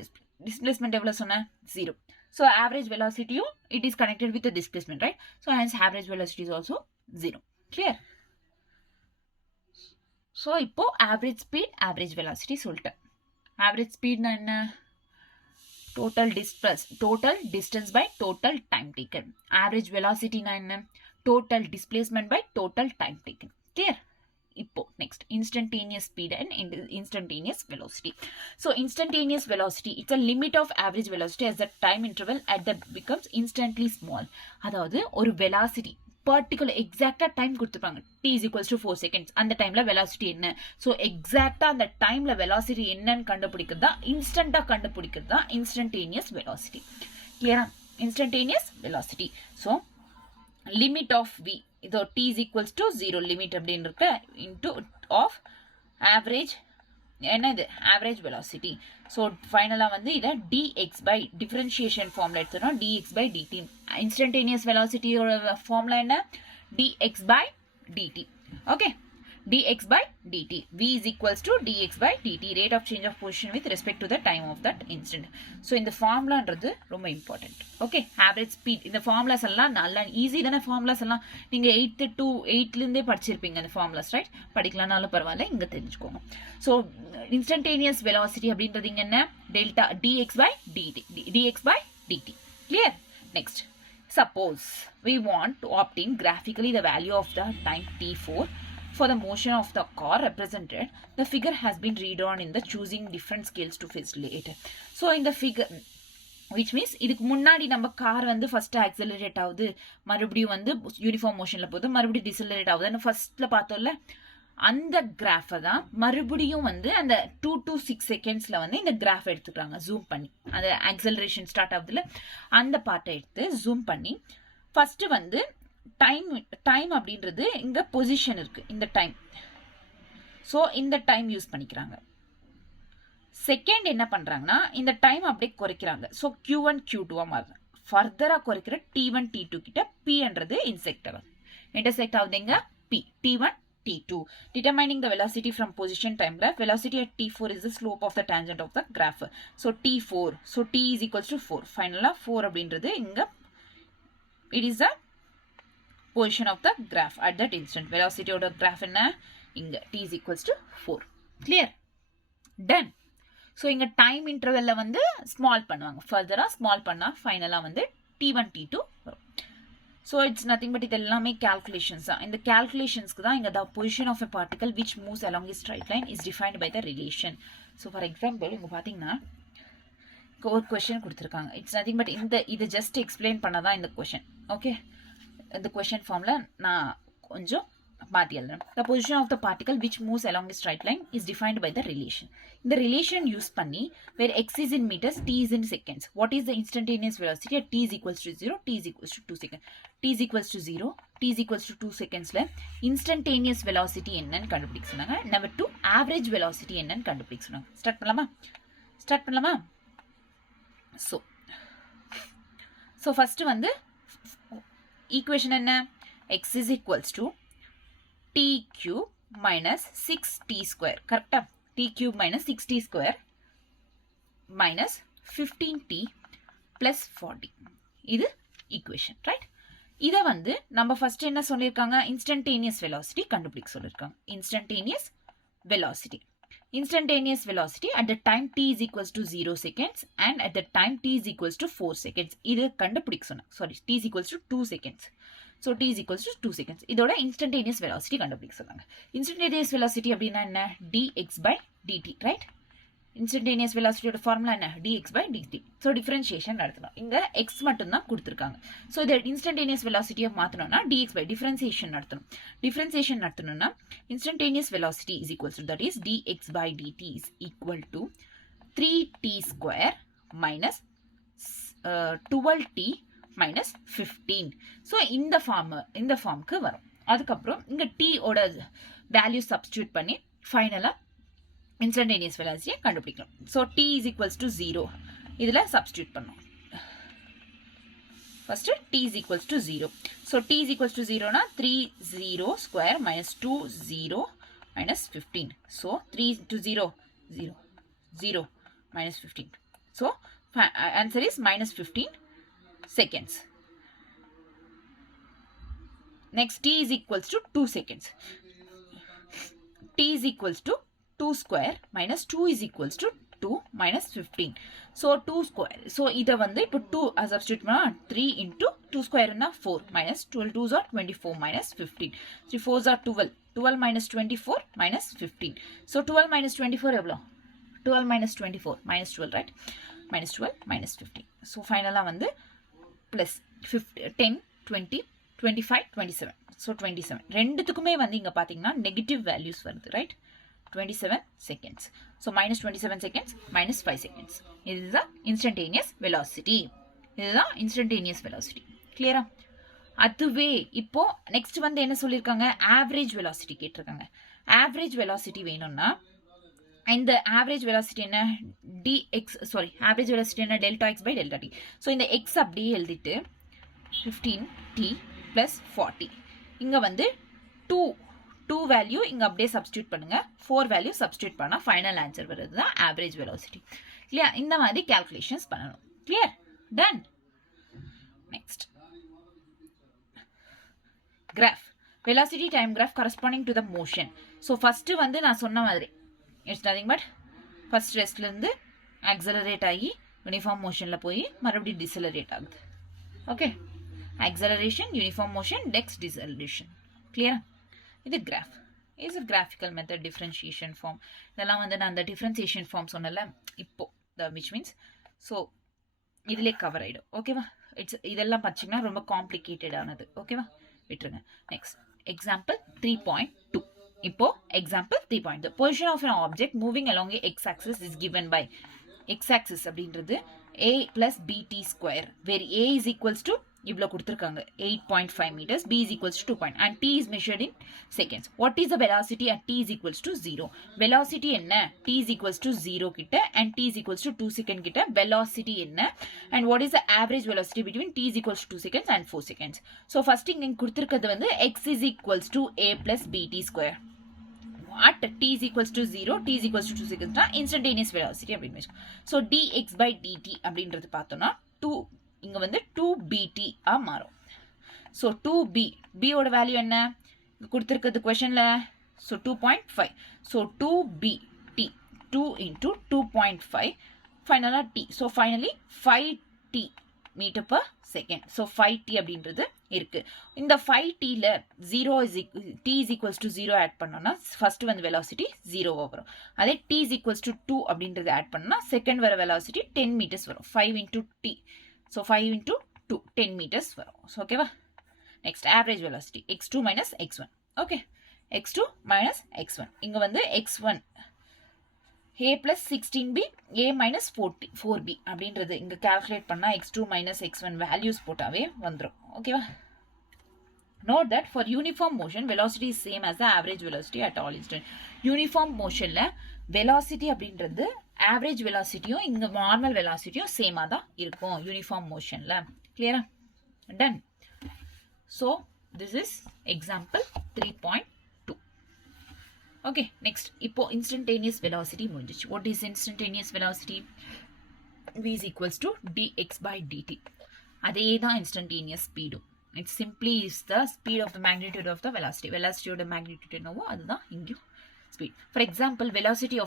displacement எவ்வளவு சொன்ன 0. So average velocity it is connected with the displacement, right? So hence average velocity is also 0. Clear? So இப்போ average speed average velocity சொல்லிட்டேன். average speed na என்ன, total distance by total time taken. average velocity na என்ன, total displacement by total time taken. Clear? இப்போ next, instantaneous speed and instantaneous velocity. So instantaneous velocity, it's a limit of average velocity as the time interval at that becomes instantly small. அதாவது ஒரு velocity particular exacta time கொடுத்துப்பாங்க, t is equals to 4 seconds. அந்த டைம்ல velocity என்ன, so exacta அந்த டைம்ல velocity என்னன்னு கண்டுபிடிக்கிறதா இன்ஸ்டன்டா கண்டுபிடிக்கிறதா instantaneous velocity. Clear? Instantaneous velocity. So limit of v, இதோ t is equals to 0 limit அப்படின்னு இருக்கு, into of average என்னது average velocity. So ஃபைனலா வந்து இத dx by differentiation formula எடுத்தோம்னா dx by dt. instantaneous velocity ஓட formula என்ன, dx by dt. okay, dx by dt, v is equals to dx by dt, rate of change of position with respect to the time of that instant. So இந்த formulaன்றது ரொம்ப important. okay, average speed இந்த formulas எல்லாம் நல்லா easy தான, formulas எல்லாம் நீங்க 8th to 8th ல இருந்தே படிச்சிருப்பீங்க அந்த formulas, right? படிக்கலனாலும் பரவாயில்லை, இங்க தெரிஞ்சுக்கோங்க. So instantaneous velocity அப்படின்றது இங்க என்ன, delta dx by dt. Clear? Next, suppose we want to obtain graphically the value of the time t4 for the motion of the car represented. The figure has been redrawn in the choosing different scales to facilitate. So in the figure, which means இதுக்கு முன்னாடி நம்ம car வந்து first accelerate ஆகுது, மறுபடியும் வந்து uniform மோஷன்ல போகுது, மறுபடியும் டிசலரேட் ஆகுதுன்னு ஃபர்ஸ்ட்ல பார்த்தோம்ல, அந்த கிராஃபை தான் மறுபடியும் வந்து அந்த 2 to 6 செகண்ட்ஸ்ல வந்து இந்த கிராஃப் எடுத்துக்கிறாங்க ஜூம் பண்ணி, அந்த ஆக்சலரேஷன் ஸ்டார்ட் ஆகுதுல அந்த பார்ட்டை எடுத்து ஜூம் பண்ணி ஃபர்ஸ்ட் வந்து டைம் அப்படின்றது இங்க பொசிஷன் இருக்கு, இந்த டைம், சோ இந்த டைம் யூஸ் பண்ணிக்கிறாங்க. செகண்ட் என்ன பண்றாங்கன்னா இந்த டைம் அப்படியே குறைக்கிறாங்க, சோ Q1 Q2 மாறுது. ஃபர்தரா குறைக்கிற T1 T2 கிட்ட P என்றது இன்டர்செக்ட் ஆகுதுங்க P, T1 T2. Determining the velocity from position time graph, velocity at T4 is the slope of the tangent of the graph. So T4, so T is equals to 4. Finally 4 அப்படின்றது இங்க it is the position of the graph at that instant. Velocity of the graph என்ன இங்க t is equals to 4. Clear? Done. So இங்க time interval வந்து small பண்ணுவாங்க, further small பண்ணா finally வந்து T1 T2 வரும். So it's nothing but இது எல்லாமே calculations தான். இந்த calculationsக்கு தான் இங்க the position of a particle which moves along a straight line is defined by the relation. So for example இங்க பாத்தீங்கன்னா ஒரு question கொடுத்திருக்காங்க, it's nothing but இது just explain பண்ணதான் இந்த question. okay, இந்த question formula நான் கொஞ்சம் The position of the particle which moves along a straight line is defined by the relation. The relation used பண்ணி where x is in meters, t is in seconds. What is the instantaneous velocity at t is equals to 0, t is equals to 2 seconds. t is equals to 0, t is equals to 2 secondsல instantaneous velocity என்னன்னு கண்டுபிடிக்க சொன்னாங்க. Number 2 average velocity என்னன்னு கண்டுபிடிக்க சொன்னாங்க. Start பண்ணலாமா? So first வந்து equation என்ன? x is equals to t cube minus 6t square. Correct? t cube minus 6t square minus 15t plus 40. இது equation, right? இதை வந்து நம்ம first என்ன சொல்லியிருக்காங்க? Instantaneous velocity கண்டுபிடிக்க சொல்லியிருக்காங்க. Instantaneous velocity at the time t is equals to 0 seconds and at the time t is equals to 4 seconds. இது கண்டுபிடிக்க சொன்னாங்க. Sorry, t is equals to 2 seconds. So t is equals to 2 seconds. இதோட instantaneous velocity கண்டுபிடிக்க சொன்னாங்க. Instantaneous velocity அப்படின்னா என்ன? dx by dt, right? Instantaneous velocity ஓட formula என்ன? dx by dt. So differentiation நடத்தணும். இங்க x மட்டும் தான் கொடுத்திருக்காங்க. So the instantaneous velocity மாத்தணும்னா dx by differentiation நடத்தணும். Differentiation நடத்தணும்னா instantaneous velocity is equals to, that is dx by dt is equal to 3t square minus 12t minus 15. So இந்த ஃபார்முக்கு வரும். அதுக்கப்புறம் இங்க t ஓட வேல்யூ சப்ஸ்டிட்யூட் பண்ணி ஃபைனலா instantaneous velocity கண்டுபிடிக்கலாம். So t is equals to 0. இதுல substitute பண்ணோம். First t is equals to 0. So t is equals to 0 na 3 0 square minus 2 0 minus 15. So 3 to 0 0 0 minus 15. So answer is minus 15 seconds. Next t is equals to 2 seconds. T is equals to 2 square minus 2 is equals to 2 minus 15. So 2 square. So இதை வந்து இப்போ 2 substitute பண்ணா 3 into 2 square na 4 minus 12 2s are 24 minus 15. 3 4s are 12. 12 minus 24 minus 15. So 12 minus 24 எவ்வளோ? 12 minus 24 minus 12, right? Minus 12 minus 15. So finally வந்து plus 10 20 25 27. So 27. ரெண்டுத்துக்குமே வந்து இங்க பாத்தீங்கன்னா negative values வருது, right? 27 seconds. So minus 27 seconds minus 5 seconds. This is the instantaneous velocity. Clear? அதுவே இப்போ next வந்து என்ன சொல்லிருக்காங்க? Average velocity கேட்டிருக்காங்க. Average velocity வேணும்னா இந்த average velocity என்ன? average velocity என்ன? delta x by delta t. So இந்த x அப்படியே எழுதிட்டு 15t plus 40. இங்க வந்து 2 value இங்க அப்படியே substitute பண்ணுங்க. 4 value substitute பண்ணா final answer வருது தான் average velocity. Clear? இந்த மாதிரி calculations பண்ணணும். Clear? Done. Next. Graph. Velocity time graph corresponding to the motion. So first வந்து நான் சொன்ன மாதிரி it's nothing but first restல இருந்து accelerate ஆகி uniform motionல போய் மறுபடியும் decelerate ஆகுது. Okay? Acceleration, uniform motion, next deceleration. Clear? இது graph. Is a graphical method differentiation form. இதெல்லாம் வந்து நான் அந்த differentiation form சொன்னல இப்போ which means so இதிலே cover ஆயிடும். ஓகேவா? இதெல்லாம் பார்த்தீங்கன்னா ரொம்ப complicated ஆனது. ஓகேவா? விட்டுருங்க. Next example 3.2. இப்போ example 3.2. Position of an object moving along a x-axis is given by x-axis அப்படின்றது a plus bt square where a is equals to இவ்வளோ கொடுத்திருக்காங்க 8.5 meters, b is equals to 2 and t is measured in seconds. What is the velocity at t is equals to 0? Velocity என்ன? t is equals to 0 கிட்ட and t is equals to 2 second கிட்ட velocity என்ன? And what is the average velocity between t is equals to 2 seconds and 4 seconds? So first இங்க கொடுத்திருக்கிறது வந்து x is equals to a plus bt square. At t is equals to 0, t is equals to 2 seconds na instantaneous velocity அப்படின்னு வச்சுக்கோங்க. So dx by dt அப்படின்றது பார்த்தோம்னா 2 இங்க வந்து 2bt ஆ மாறும். So 2b ஓட வேல்யூ என்ன? கொடுத்திருக்கிறது क्वेश्चनல. So 2.5. So 2bt 2 into 2.5 finally t. So finally 5t meter per second. So 5t அப்படின்றது இருக்கு. இந்த 5tல 0 is t is equals to 0 add பண்ணோம்னா first வந்து velocity 0 வரும். அதே t is equals to 2 அப்படின்றது ஆட் பண்ணா second வர velocity 10 meters வரும். 5 into t. So 5 into 2 10 meters வரும். So ஓகேவா? Next average velocity x2 minus x1. Okay. x2 minus x1. இங்க வந்து x1 a plus 16b a minus 4b அப்படின்றது இங்க கால்குலேட் பண்ணா x2 minus x1 values போட்டாவே வந்துரும். ஓகேவா? Note that for uniform motion, velocity is same as the average velocity at all instants. Uniform motionல velocity அப்படின்றது average velocityயும் இங்க normal velocityயும் சேமா தான் இருக்கும் uniform motionல. Clear? Done. So, this is example 3.2. Okay, next. இப்போ instantaneous velocity முடிஞ்சிச்சு. What is instantaneous velocity? V is equals to dx by dt. அதே தான் instantaneous speed. It simply is the speed of the magnitude of the velocity. Velocity of the magnitude என்னவோ அதுதான் இங்கேயும் speed. For example, velocity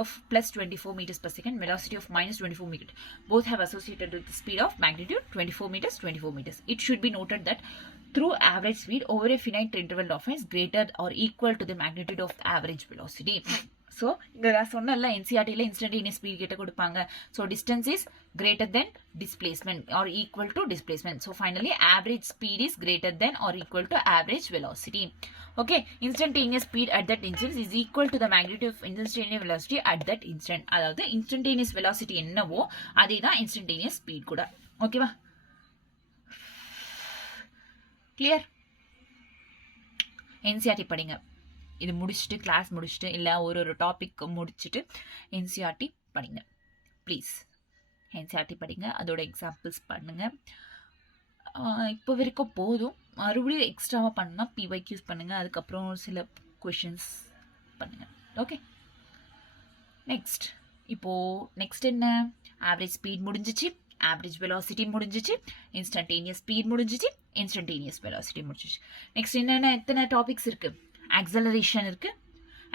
of plus 24 meters per second, velocity of minus 24 meters, both have associated with the speed of magnitude 24 meters. It should be noted that through average speed over a finite interval of time is greater or equal to the magnitude of the average velocity. So, இங்க நான் சொன்னல NCERT-ல instantaneous speed கிட்ட கொடுப்பாங்க. So, distance is greater than displacement or equal to displacement. So, finally, average speed is greater than or equal to average velocity. Okay, instantaneous speed at that instant is equal to the magnitude of instantaneous velocity at that instant. அதாவது instantaneous velocity என்னவோ அதே தான் instantaneous speed கூட. ஓகேவா? Clear? NCERT படிங்க. இது முடிச்சுட்டு class முடிச்சுட்டு இல்லை ஒரு டாபிக் முடிச்சுட்டு என்சிஆர்டி படிங்க ப்ளீஸ். என்சிஆர்டி படிங்க, அதோட எக்ஸாம்பிள்ஸ் பண்ணுங்க. இப்போ வரைக்கும் போதும். மறுபடியும் எக்ஸ்ட்ராவாக பண்ணால் பிவைக்யூஸ் பண்ணுங்க, அதுக்கப்புறம் சில கொஷின்ஸ் பண்ணுங்க. ஓகே, நெக்ஸ்ட் என்ன? ஆவரேஜ் ஸ்பீட் முடிஞ்சிச்சு, ஆவரேஜ் வெலாசிட்டி முடிஞ்சிச்சு, இன்ஸ்டன்டேனியஸ் ஸ்பீட் முடிஞ்சிச்சு, இன்ஸ்டன்டேனியஸ் வெலாசிட்டி முடிஞ்சிச்சு. நெக்ஸ்ட் என்னென்ன எத்தனை டாபிக்ஸ் இருக்கு? acceleration இருக்கு.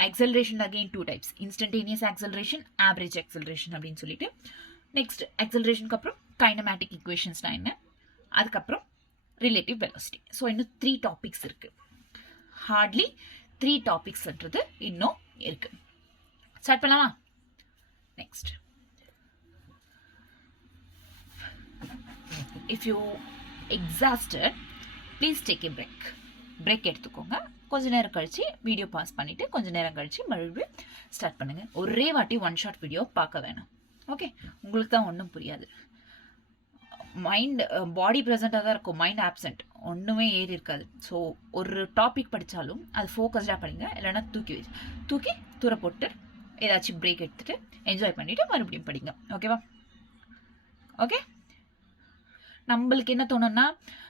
acceleration again two types, instantaneous acceleration, average acceleration அப்படின்னு சொல்லிட்டு. next acceleration க்கு அப்புறம் kinematic equations நான் என்ன, அதுக்கு அப்புறம் relative velocity. so இன்னும் 3 topics இருக்கு. hardly 3 topicsன்றது இன்னும் இருக்கு. ஸ்டார்ட் பண்ணலாமா? next, if you exhausted, please take a break எடுத்துக்கோங்க. கொஞ்ச நேரம் கழிச்சு வீடியோ பாஸ் பண்ணிட்டு கொஞ்ச நேரம் கழிச்சு மறுபடியும் ஸ்டார்ட் பண்ணுங்க. ஒரே வாட்டி ஒன் ஷாட் வீடியோ பார்க்க வேணாம். ஓகே, உங்களுக்கு தான் ஒன்றும் புரியாது. மைண்ட் பாடி ப்ரெசென்ட்டாக தான் இருக்கும், மைண்ட் ஆப்சென்ட், ஒன்றுமே ஏறி இருக்காது. ஸோ ஒரு டாபிக் படித்தாலும் அது ஃபோக்கஸ்டாக படிங்க, இல்லைன்னா தூக்கி தூர போட்டு ஏதாச்சும் பிரேக் எடுத்துட்டு என்ஜாய் பண்ணிட்டு மறுபடியும் படிங்க. ஓகேவா? ஓகே, நம்மளுக்கு என்ன தோணும்னா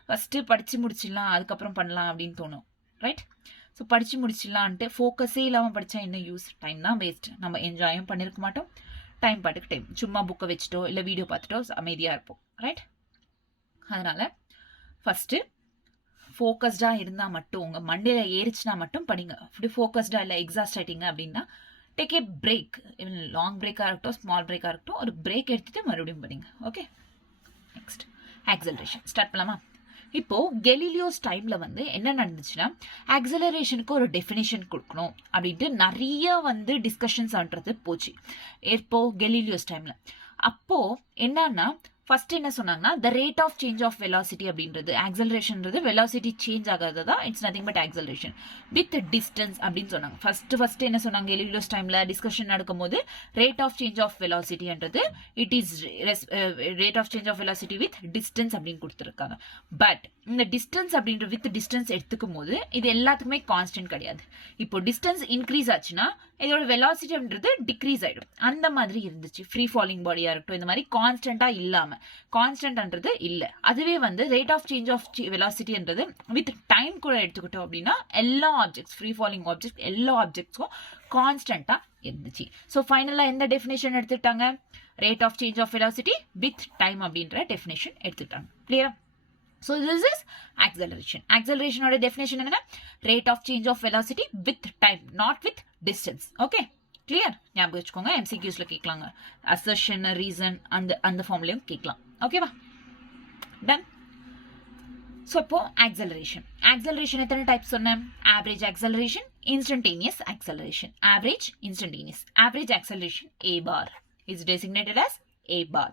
ஃபஸ்ட்டு படித்து முடிச்சிடலாம் அதுக்கப்புறம் பண்ணலாம் அப்படின்னு தோணும். ரைட்? ஸோ படித்து முடிச்சிடலான்ட்டு ஃபோக்கஸே இல்லாமல் படித்தா என்ன யூஸ்? டைம் தான் வேஸ்ட். நம்ம என்ஜாயும் பண்ணியிருக்க மாட்டோம், டைம் பாட்டுக்கு டைம் சும்மா புக்கை வச்சுட்டோ இல்லை வீடியோ பார்த்துட்டோ அமைதியாக இருப்போம். ரைட்? அதனால் ஃபஸ்ட்டு ஃபோக்கஸ்டாக இருந்தால் மட்டும், உங்கள் மண்டையில் ஏறிச்சுனா மட்டும் படிங்க. அப்படி ஃபோக்கஸ்டாக இல்லை எக்ஸாஸ்ட் ஆகிட்டீங்க அப்படின்னா take a break. Even long பிரேக்காக இருக்கட்டும், ஸ்மால் பிரேக்காக இருக்கட்டும், ஒரு பிரேக் எடுத்துகிட்டு மறுபடியும் படிங்க. ஓகே, நெக்ஸ்ட் ஆக்சலரேஷன் ஸ்டார்ட் பண்ணலாமா? இப்போ கெலிலியோஸ் டைம்ல வந்து என்ன நடந்துச்சுன்னா, ஆக்சலரேஷனுக்கு ஒரு டெஃபினேஷன் கொடுக்கணும் அப்படின்ட்டு நிறைய டிஸ்கஷன்ஸ்ன்றது போச்சு. இப்போ கெலிலியோஸ் டைம்ல அப்போ என்னன்னா ஃபர்ஸ்ட் என்ன சொன்னாங்கன்னா, the rate of change of velocity அப்படின்றது, ஆக்சலரேஷன்றது வெலாசிட்டி சேஞ்ச் ஆகிறது தான், it's nothing but acceleration with distance அப்படின்னு சொன்னாங்க. ஃபர்ஸ்ட் என்ன சொன்னாங்க கெலிலியோஸ் டைம்ல டிஸ்கஷன் நடக்கும் போது, ரேட் ஆஃப் சேஞ்ச் ஆஃப் வெலாசிட்டின்றது it is rate of change of velocity with distance அப்படின்னு கொடுத்துருக்காங்க. பட் இந்த டிஸ்டன்ஸ் அப்படின்ற வித் டிஸ்டன்ஸ் எடுத்துக்கும் போது இது எல்லாத்துக்குமே கான்ஸ்டன்ட் கிடையாது. இப்போ டிஸ்டன்ஸ் இன்க்ரீஸ் ஆச்சுன்னா இதோட வெலாசிட்டின்றது டிக்ரீஸ் ஆயிடும். அந்த மாதிரி இருந்துச்சு ஃப்ரீ ஃபாலிங் பாடியா இருக்கட்டும், இந்த மாதிரி கான்ஸ்டன்டா இல்லாம, கான்ஸ்டன்ட்ன்றது இல்லை. அதுவே ரேட் ஆஃப் சேஞ்ச் ஆஃப் வெலாசிட்டின்றது வித் டைம் கூட எடுத்துக்கிட்டோம் அப்படின்னா எல்லா ஆப்ஜெக்ட்ஸ், ஃப்ரீ ஃபாலிங் ஆப்ஜெக்ட் எல்லா ஆப்ஜெக்ட்ஸ்க்கும் கான்ஸ்டன்டா இருந்துச்சு. ஸோ ஃபைனலாக எந்த டெஃபினேஷன் எடுத்துக்கிட்டாங்க? Rate of change of velocity with time அப்படின்ற டெஃபினேஷன் எடுத்துக்கிட்டாங்க. கிளியரா? So this is acceleration. Acceleration or definition enna? Rate of change of velocity with time, not with distance. Okay? Clear? ஞாபகம் வச்சுக்கோங்க, MCQsல கேட்கலாங்க. Assertion, reason அந்த ஃபார்ம்லயும் கேட்கலாம். ஓகேவா? Done? So இப்போ acceleration. Acceleration எத்தனை டைப்ஸ் சொன்னேன்? Average acceleration, instantaneous acceleration. Average, instantaneous. Average acceleration A bar is designated as A bar.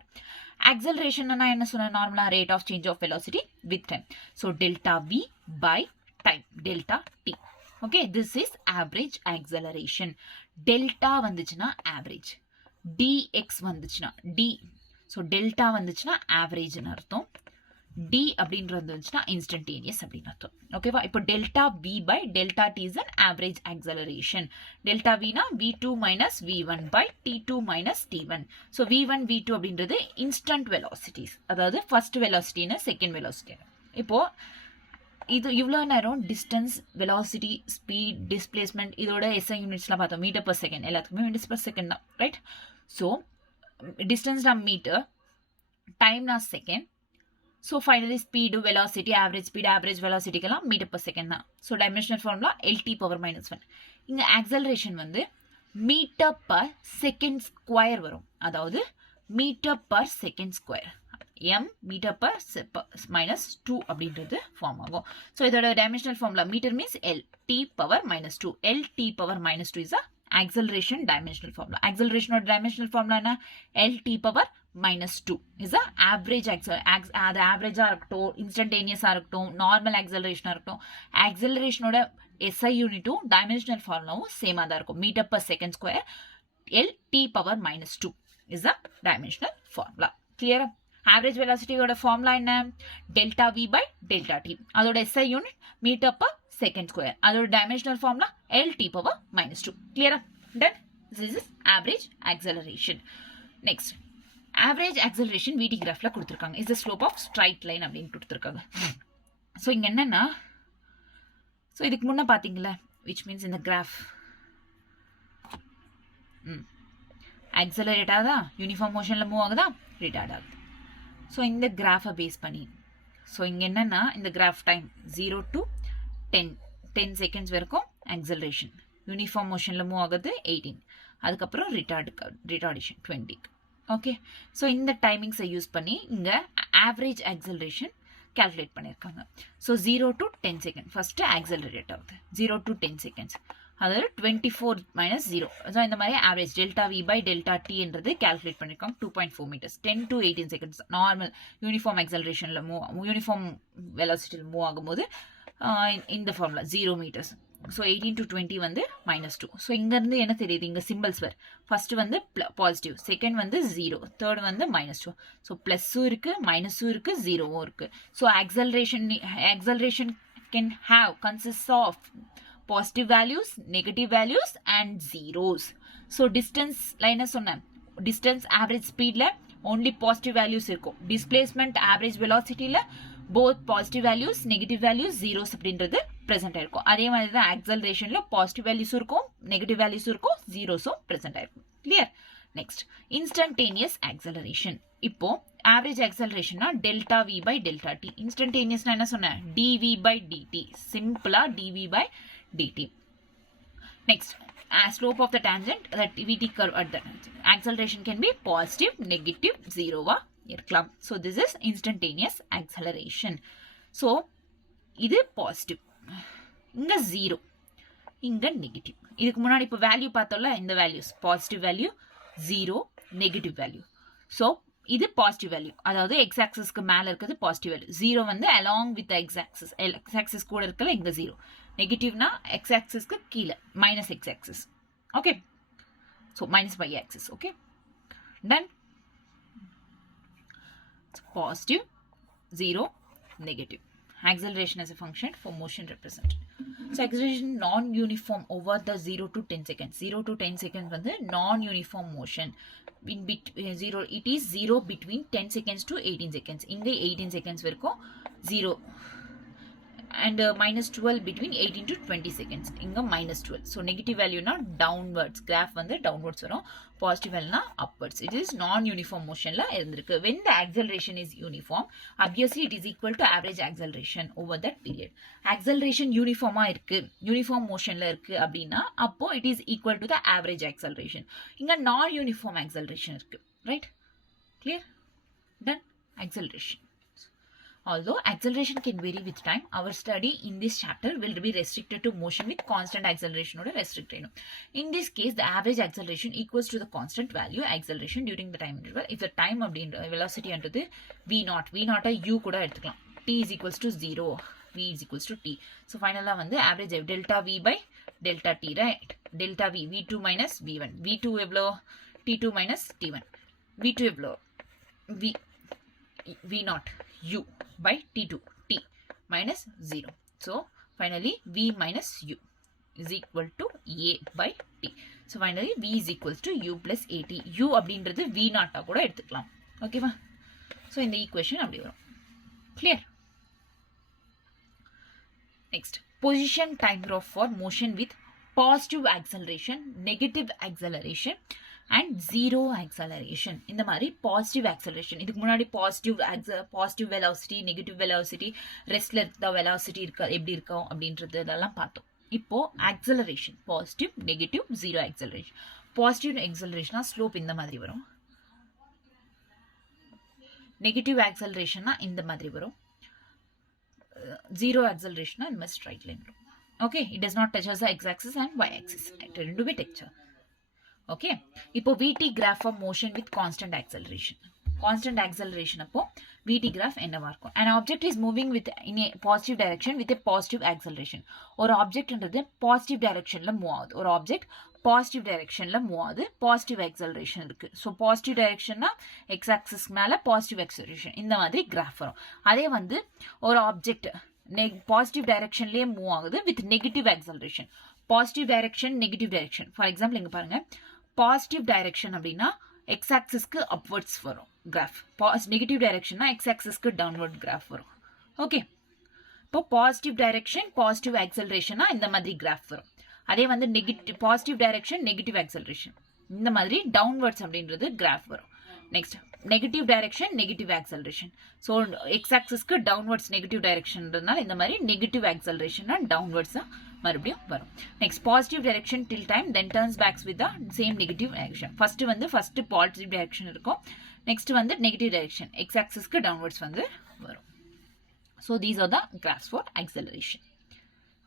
Acceleration நான் என்ன சொன்னேன்? நார்மலா rate of change of velocity with time. So delta V by time, delta T. Okay, this is average acceleration. Delta வந்துச்சுனா average, dx வந்துச்சுனா d, so delta வந்துச்சுனா average ன்னு அர்த்தம், d அப்படின்றது வந்துச்சுனா instantaneous அப்படின்னு அர்த்தம். ஓகேவா? இப்போ delta v by delta t is an average acceleration. delta v னா v2 minus v1 by t2 minus t1. so v1 v2 அப்படின்றது instant velocities, அதாவது first velocity ன்னு second velocity. இப்போ இது இவ்வளவு நேரம் டிஸ்டன்ஸ், வெலாசிட்டி, ஸ்பீட், டிஸ்பிளேஸ்மெண்ட் இதோட SI யூனிட்ஸ்லாம் பார்த்தோம். மீட்டர் பர் செகண்ட், எல்லாத்துக்குமே மீட்டர் பர் செகண்ட் தான், ரைட்? ஸோ டிஸ்டன்ஸ்னா மீட்டர், டைம்னா second, so finally speed, velocity, average speed, average வெலாசிட்டிக்கெல்லாம் மீட்டர் பர் செகண்ட் தான். So dimensional formula LT power -1. இங்கே ஆக்சலரேஷன் வந்து மீட்டர் பர் செகண்ட் ஸ்கொயர் வரும், அதாவது meter per second square, m meter per -2 அப்படின்றது form ஆகும். ஸோ இதோட dimensional formula metre means LT power -2. LT power -2 is a acceleration dimensional formula. acceleration or dimensional formula என்ன? LT power -2 is a average அது ஆவரேஜா இருக்கட்டும், இன்ஸ்டன்டேனியஸா இருக்கட்டும், normal ஆக்சலரேஷனா இருக்கட்டும், ஆக்சலரேஷனோட SI யூனிட்டும் dimensional ஃபார்முலாவும் சேமா தான் இருக்கும். Metre per second square, LT power -2 is a dimensional formula. கிளியரா? ஆவரேஜ் வெலாசிட்டியோட ஃபார்முலா என்ன? Delta v by delta t. அதோட SI unit metre per second square. அதோட டைமென்ஷனல் ஃபார்முலா LT பவர் -2. கிளியரா? Done. This is average acceleration. Next, average acceleration VT கிராஃப்ல கொடுத்துருக்காங்க. Is the slope of straight line அப்படின்னு கொடுத்துருக்காங்க. So இங்க என்னன்னா, so இதுக்கு முன்ன பாத்தீங்களா, விச் மீன்ஸ் இந்த கிராஃப் ஆக்சலரேட் ஆகுதா, யூனிஃபார்ம் மோஷன்ல மூவ் ஆகுதா, ரிட்டார்ட் ஆகுது. ஸோ இந்த கிராஃபை பேஸ் பண்ணி, ஸோ இங்கே என்னென்னா இந்த கிராஃப் டைம் 0 to 10 செகண்ட்ஸ் வரைக்கும் ஆக்சலரேஷன், யூனிஃபார்ம் மோஷனில் மூவ் ஆகுது 18, அதுக்கப்புறம் ரிட்டார்டேஷன் 20. ஓகே, ஸோ இந்த டைமிங்ஸை யூஸ் பண்ணி இங்கே ஆவரேஜ் ஆக்சலரேஷன் கால்குலேட் பண்ணியிருக்காங்க. So 0 to 10 second first accelerate ஆகுது, 0 to 10 செகண்ட்ஸ், அதாவது 24 - 0. ஸோ இந்த மாதிரி average delta v by delta டின்றது கால்குலேட் பண்ணியிருக்காங்க. 2.4 meters, 10 to 18 seconds normal uniform ஆக்சலரேஷனில் யூனிஃபார்ம் வெலாசிட்டியில் மூவ் ஆகும்போது இந்த ஃபார்முலா 0 meters. ஸோ 18 to 20 வந்து -2. ஸோ இங்கேருந்து என்ன தெரியுது, இங்கே சிம்பிள்ஸ் வேறு. ஃபர்ஸ்ட் வந்து பாசிட்டிவ், செகண்ட் வந்து 0, தேர்ட் வந்து -2. ஸோ ப்ளஸ்ஸும் இருக்குது, மைனஸும் இருக்குது, 0வும் இருக்குது. So acceleration can have consist of positive values, negative values and zeros. So distance line சொன்னேன், distance average speedல only positive values இருக்கும். displacement average velocityல both positive values, negative values, zeros அப்படின்றது present ஆயிருக்கும். அதே மாதிரி தான் accelerationல positive values இருக்கும், negative values இருக்கும், zeros present ஆயிருக்கும். clear? next, instantaneous acceleration. இப்போ average acceleration delta v by delta t. instantaneous என்ன சொன்னேன், dv by dt. சிம்பிளா dv by dt. Next, slope of the tangent, that VT curve at the acceleration can be positive, negative, 0 இருக்கலாம். So this is instantaneous acceleration. So இது positive, இங்க 0, இங்க negative. இதுக்கு முன்னாடி இப்போ வேல்யூ பார்த்தோம்ல, இந்த values positive value, 0 negative value. So இது பாசிட்டிவ் வேல்யூ, அதாவது எக்ஸ் ஆக்சிஸ்க்கு மேலே இருக்கிறது பாசிட்டிவ் வேல்யூ. 0 வந்து அலாங் வித் எக்ஸ் ஆக்சிஸ் கூட இருக்கல, இங்கே 0. நெகட்டிவ்னா எக்ஸ் ஆக்சிஸ்க்கு கீழே, minus X axis. Okay, so minus y axis. Okay, done. Positive, 0, negative. Acceleration as a function for motion represented. So acceleration non-uniform over the 0 to 10 seconds. 0 to 10 seconds வந்து non-uniform motion. In between 0, it is 0 between 10 seconds to 18 seconds. இங்க 18 seconds வரைக்கும் 0. And -12 between 18 to 20 seconds. இங்க -12. So negative value na downwards. Graph வந்து downwards வரும். Positive value na upwards. It is non-uniform motionல இருந்திருக்கு. When the acceleration is uniform, obviously it is equal to average acceleration over that period. Acceleration uniform இருக்கு, uniform motionல இருக்கு அப்படின்னா அப்போ it is equal to the average acceleration. இங்க non-uniform acceleration இருக்கு. Right? Clear? Done? Acceleration. Although acceleration can vary with time, our study in this chapter will be restricted to motion with constant acceleration or restricted. In this case, the average acceleration equals to the constant value acceleration during the time interval. If the time of the velocity under the v0 u kuda எடுத்துக்கலாம். t is equals to 0. v is equals to t. So finally வந்து average delta v by delta t, right? Delta v, v2 minus v1. v2 எவ்வளோ? t2 minus t1. v2 எவ்வளோ? v0 u by t2 t minus 0. So finally v minus u is equal to a by t. So finally v is equals to u plus at. u அப்படின்றது v0 கூட எடுத்துக்கலாம். ஓகேவா? So இந்த equation அப்படி வரும். Clear? Next, position time graph for motion with positive acceleration, negative acceleration and zero acceleration. இந்த மாதிரி positive acceleration, இதுக்கு முன்னாடி positive velocity, negative velocity, restல இருக்க velocity எப்படி இருக்கும் அப்படின்றது இதெல்லாம் பார்த்தோம். இப்போ acceleration, positive, negative, zero acceleration. Positive acceleration slope இந்த மாதிரி வரும். Negative acceleration இந்த மாதிரி வரும். Zero acceleration in my straight line. Okay, it does not touch the x-axis and y-axis. It will be texture. Okay, இப்போ vt graph for motion with constant acceleration. Constant acceleration அப்போ vt graph என்னவா இருக்கும்? An object is moving with in a positive direction with a positive acceleration. ஒரு objectன்றது positive directionல move ஆகுது. ஒரு object positive directionல move ஆகுது. Positive acceleration இருக்கு. So positive directionனா x-axis மேல positive acceleration. இந்த மாதிரி graph வரும். அதே வந்து ஒரு object positive directionலயே move ஆகுது with negative acceleration. Positive direction, negative direction. For example, இங்க பாருங்க. Positive direction அப்படின்னா x-axisக்கு upwards வரும் graph. Negative directionனா x-axisக்கு downward graph வரும். Okay. இப்போ positive direction, positive acceleration இந்த மாதிரி graph வரும். அதே வந்து negative positive direction, negative acceleration. இந்த மாதிரி downwards அப்படின்றது graph வரும். Next, negative direction, negative acceleration. So x-axisக்கு downwards negative directionன்றதுனால இந்த மாதிரி negative acceleration downwards மறுபடியும் வரும். Next, positive direction till time then turns back with the same negative direction. First வந்து first positive direction இருக்கும். Next வந்து negative direction. X-axisக்கு downwards வந்து வரும். So these are the graphs for acceleration.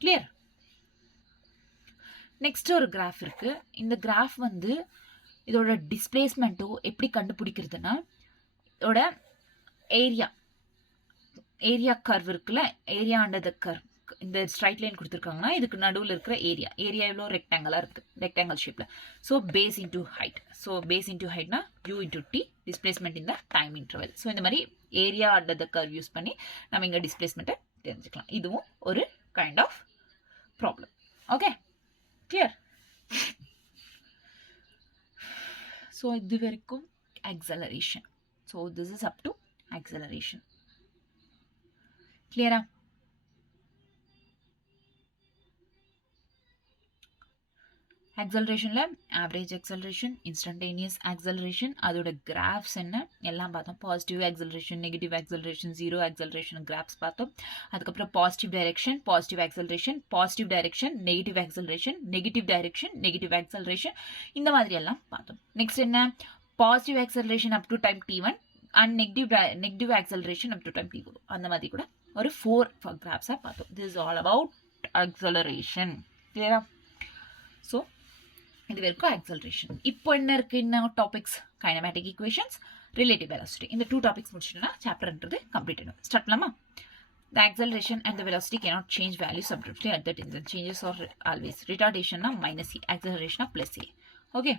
Clear? Next ஒரு graph இருக்கு. இந்த graph வந்து இதோட டிஸ்பிளேஸ்மெண்ட்டோ எப்படி கண்டுபிடிக்கிறதுனா இதோட ஏரியா கர்வ் இருக்குல்ல, ஏரியா அண்டர் த கர்வ், இந்த ஸ்ட்ரைட் லைன் கொடுத்துருக்காங்கன்னா இதுக்கு நடுவில் இருக்கிற ஏரியா எவ்வளோ ரெக்டாங்கலாக இருக்குது, ரெக்டாங்கல் ஷேப்பில். So base into height. So base into ஹைட்னா யூ இன்டூ டி, டிஸ்பிளேஸ்மெண்ட் இந்த டைம் இன்டர்வல். ஸோ இந்த மாதிரி area under the curve use பண்ணி நம்ம இங்கே டிஸ்பிளேஸ்மெண்ட்டை தெரிஞ்சுக்கலாம். இதுவும் ஒரு kind of problem. Okay, clear? So இது வரைக்கும் acceleration. So this is up to acceleration. Clear? Acceleration average acceleration, instantaneous acceleration, அதோட graphs என்ன எல்லாம் பார்த்தோம். Positive acceleration, negative acceleration, zero acceleration graphs பார்த்தோம். அதுக்கப்புறம் positive direction, positive acceleration, positive direction, negative acceleration, negative direction, negative acceleration, இந்த மாதிரி எல்லாம் பார்த்தோம். Next என்ன? Positive acceleration up to time t1 and negative acceleration up to time t2. அந்த மாதிரி கூட ஒரு 4 graphs பார்த்தோம். This is all about acceleration. Clear? So இது வரைக்கும் acceleration. இப்போ என்ன இருக்கு? இன்னும் topics kinematic equations, relative velocity. இந்த 2 டாபிக்ஸ் முடிச்சுட்டோம்னா சாப்டர்ன்றது கம்ப்ளீட் ஆகும். ஸ்டார்ட் பண்ணலாமா? The acceleration and the velocity cannot change values abruptly at that instant. Changes are always. Retardation na minus a, acceleration na plus a. Okay.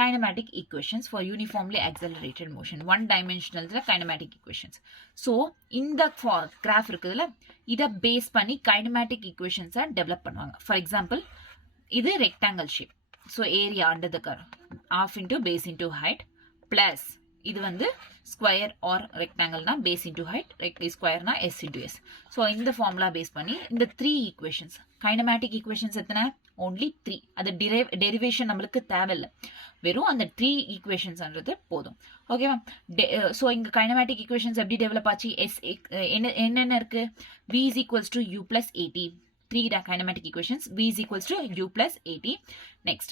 Kinematic equations for uniformly accelerated motion. One dimensional kinematic equations. So in the graph இருக்குதுல, இத base பண்ணி kinematic equations develop பண்ணுவாங்க. For example, இது rectangle shape. So area under the curve half into base into height plus இது வந்து square or rectangle na base into height, square na s into s. So இந்த formula base பண்ணி இந்த 3 equations, kinematic equations எத்தனை? only 3. அது derivation நம்மளுக்கு தேவையில்லை, வெறும் அந்த 3 equations ஆனது போதும். ஓகேவா? ஸோ இங்கே கைனமேட்டிக் ஈக்குவேஷன்ஸ் எப்படி டெவலப் ஆச்சு? என்னென்ன இருக்கு? v is equals to u plus at. 3 kinematic equations. V is equals to u plus at. Next,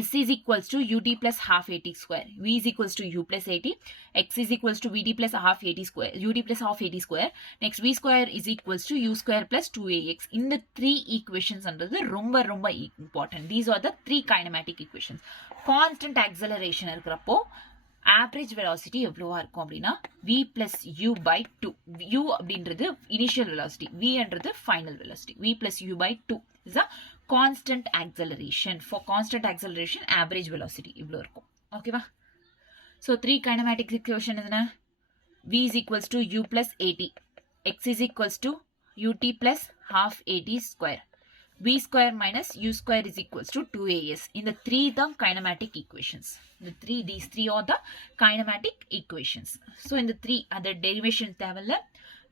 S is equals to ut plus half at square. V is equals to u plus at. X is equals to vt plus half at square. Ut plus half at square. Next, v square is equals to u square plus 2ax. In the 3 equations under the ரொம்ப important. These are the 3 kinematic equations. Constant acceleration இருக்கிறப்போ average velocity எவ்வளவா இருக்கும் அப்படின்னா v plus u by 2. u அப்படின்றது initial velocity, v என்றது final velocity. v plus u by 2 is a constant acceleration. For constant acceleration average velocity இவ்வளோ இருக்கும். ஓகேவா? So 3 kinematics equation என்ன? v is equals to u plus at, x is equals to ut plus half at square, v square minus u square is equals to 2as. இந்த 3 தான் kinematic equations. These three are the kinematic equations. So இந்த 3 அந்த derivation தேவையில்ல,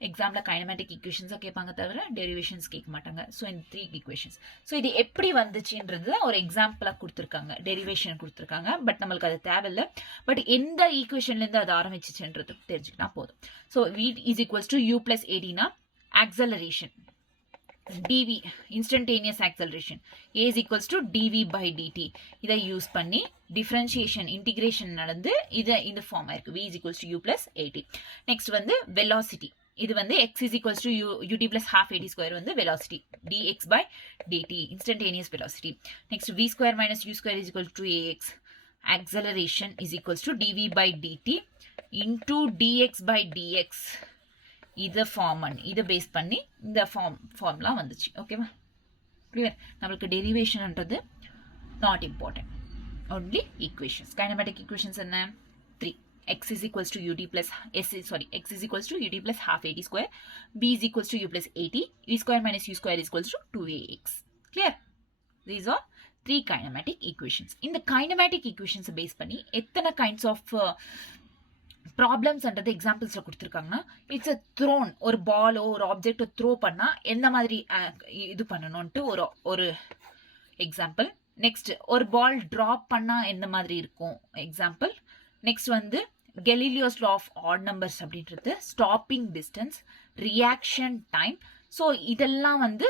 எக்ஸாம்ல kinematic ஈக்குவேஷன்ஸாக கேட்பாங்க தவிர derivations கேட்க மாட்டாங்க. ஸோ இந்த 3 ஈக்குவேஷன்ஸ். ஸோ இது எப்படி வந்துச்சுன்றது ஒரு எக்ஸாம்பிளாக கொடுத்துருக்காங்க, டெரிவேஷன் கொடுத்துருக்காங்க. பட் நம்மளுக்கு அது தேவையில்லை. பட் எந்த ஈக்குவேஷன்லேருந்து அது ஆரம்பிச்சிச்சுன்றது தெரிஞ்சுக்கிட்டா போதும். So v is equals to u plus adனா acceleration, dv instantaneous acceleration, a is equals to dv by dt. இதை யூஸ் பண்ணி டிஃபரன்ஷியேஷன் இன்டிகிரேஷன் நடந்து இதை இந்த ஃபார்ம் ஆயிருக்கு. v is equals to u plus at. Next வந்து வெலாசிட்டி, இது வந்து x is equals to ut plus half at square வந்து velocity, dx by dt instantaneous velocity. Next v square minus u square is equal to ax, acceleration is equals to dv by dt into dx by dx. இதை form பண்ணி இதை base பண்ணி இந்த ஃபார்ம்லாம் வந்துச்சு. ஓகேவா? Clear? நம்மளுக்கு டெரிவேஷன்ன்றது not important, only equations. Kinematic equations என்ன? 3. x is equals to ut plus x is equals to ut plus half at square, b is equals to u plus at, v square minus u square is equals to 2ax. Clear? These are 3 kinematic equations. In the kinematic equations base பண்ணி எத்தனை kinds of problems அண்டது எக்ஸாம்பிள்ஸ்ல கொடுத்துருக்காங்கன்னா, it's a thrown, ஒரு பாலோ ஒரு ஆப்ஜெக்டோ throw பண்ணா எந்த மாதிரி இது பண்ணணும்ட்டு ஒரு எக்ஸாம்பிள். நெக்ஸ்ட் ஒரு பால் ட்ராப் பண்ணா எந்த மாதிரி இருக்கும் எக்ஸாம்பிள். நெக்ஸ்ட் வந்து கெலிலியோஸ் லா ஆஃப் ஆட் நம்பர்ஸ் அப்படின்றது, stopping distance, reaction time. So இதெல்லாம் வந்து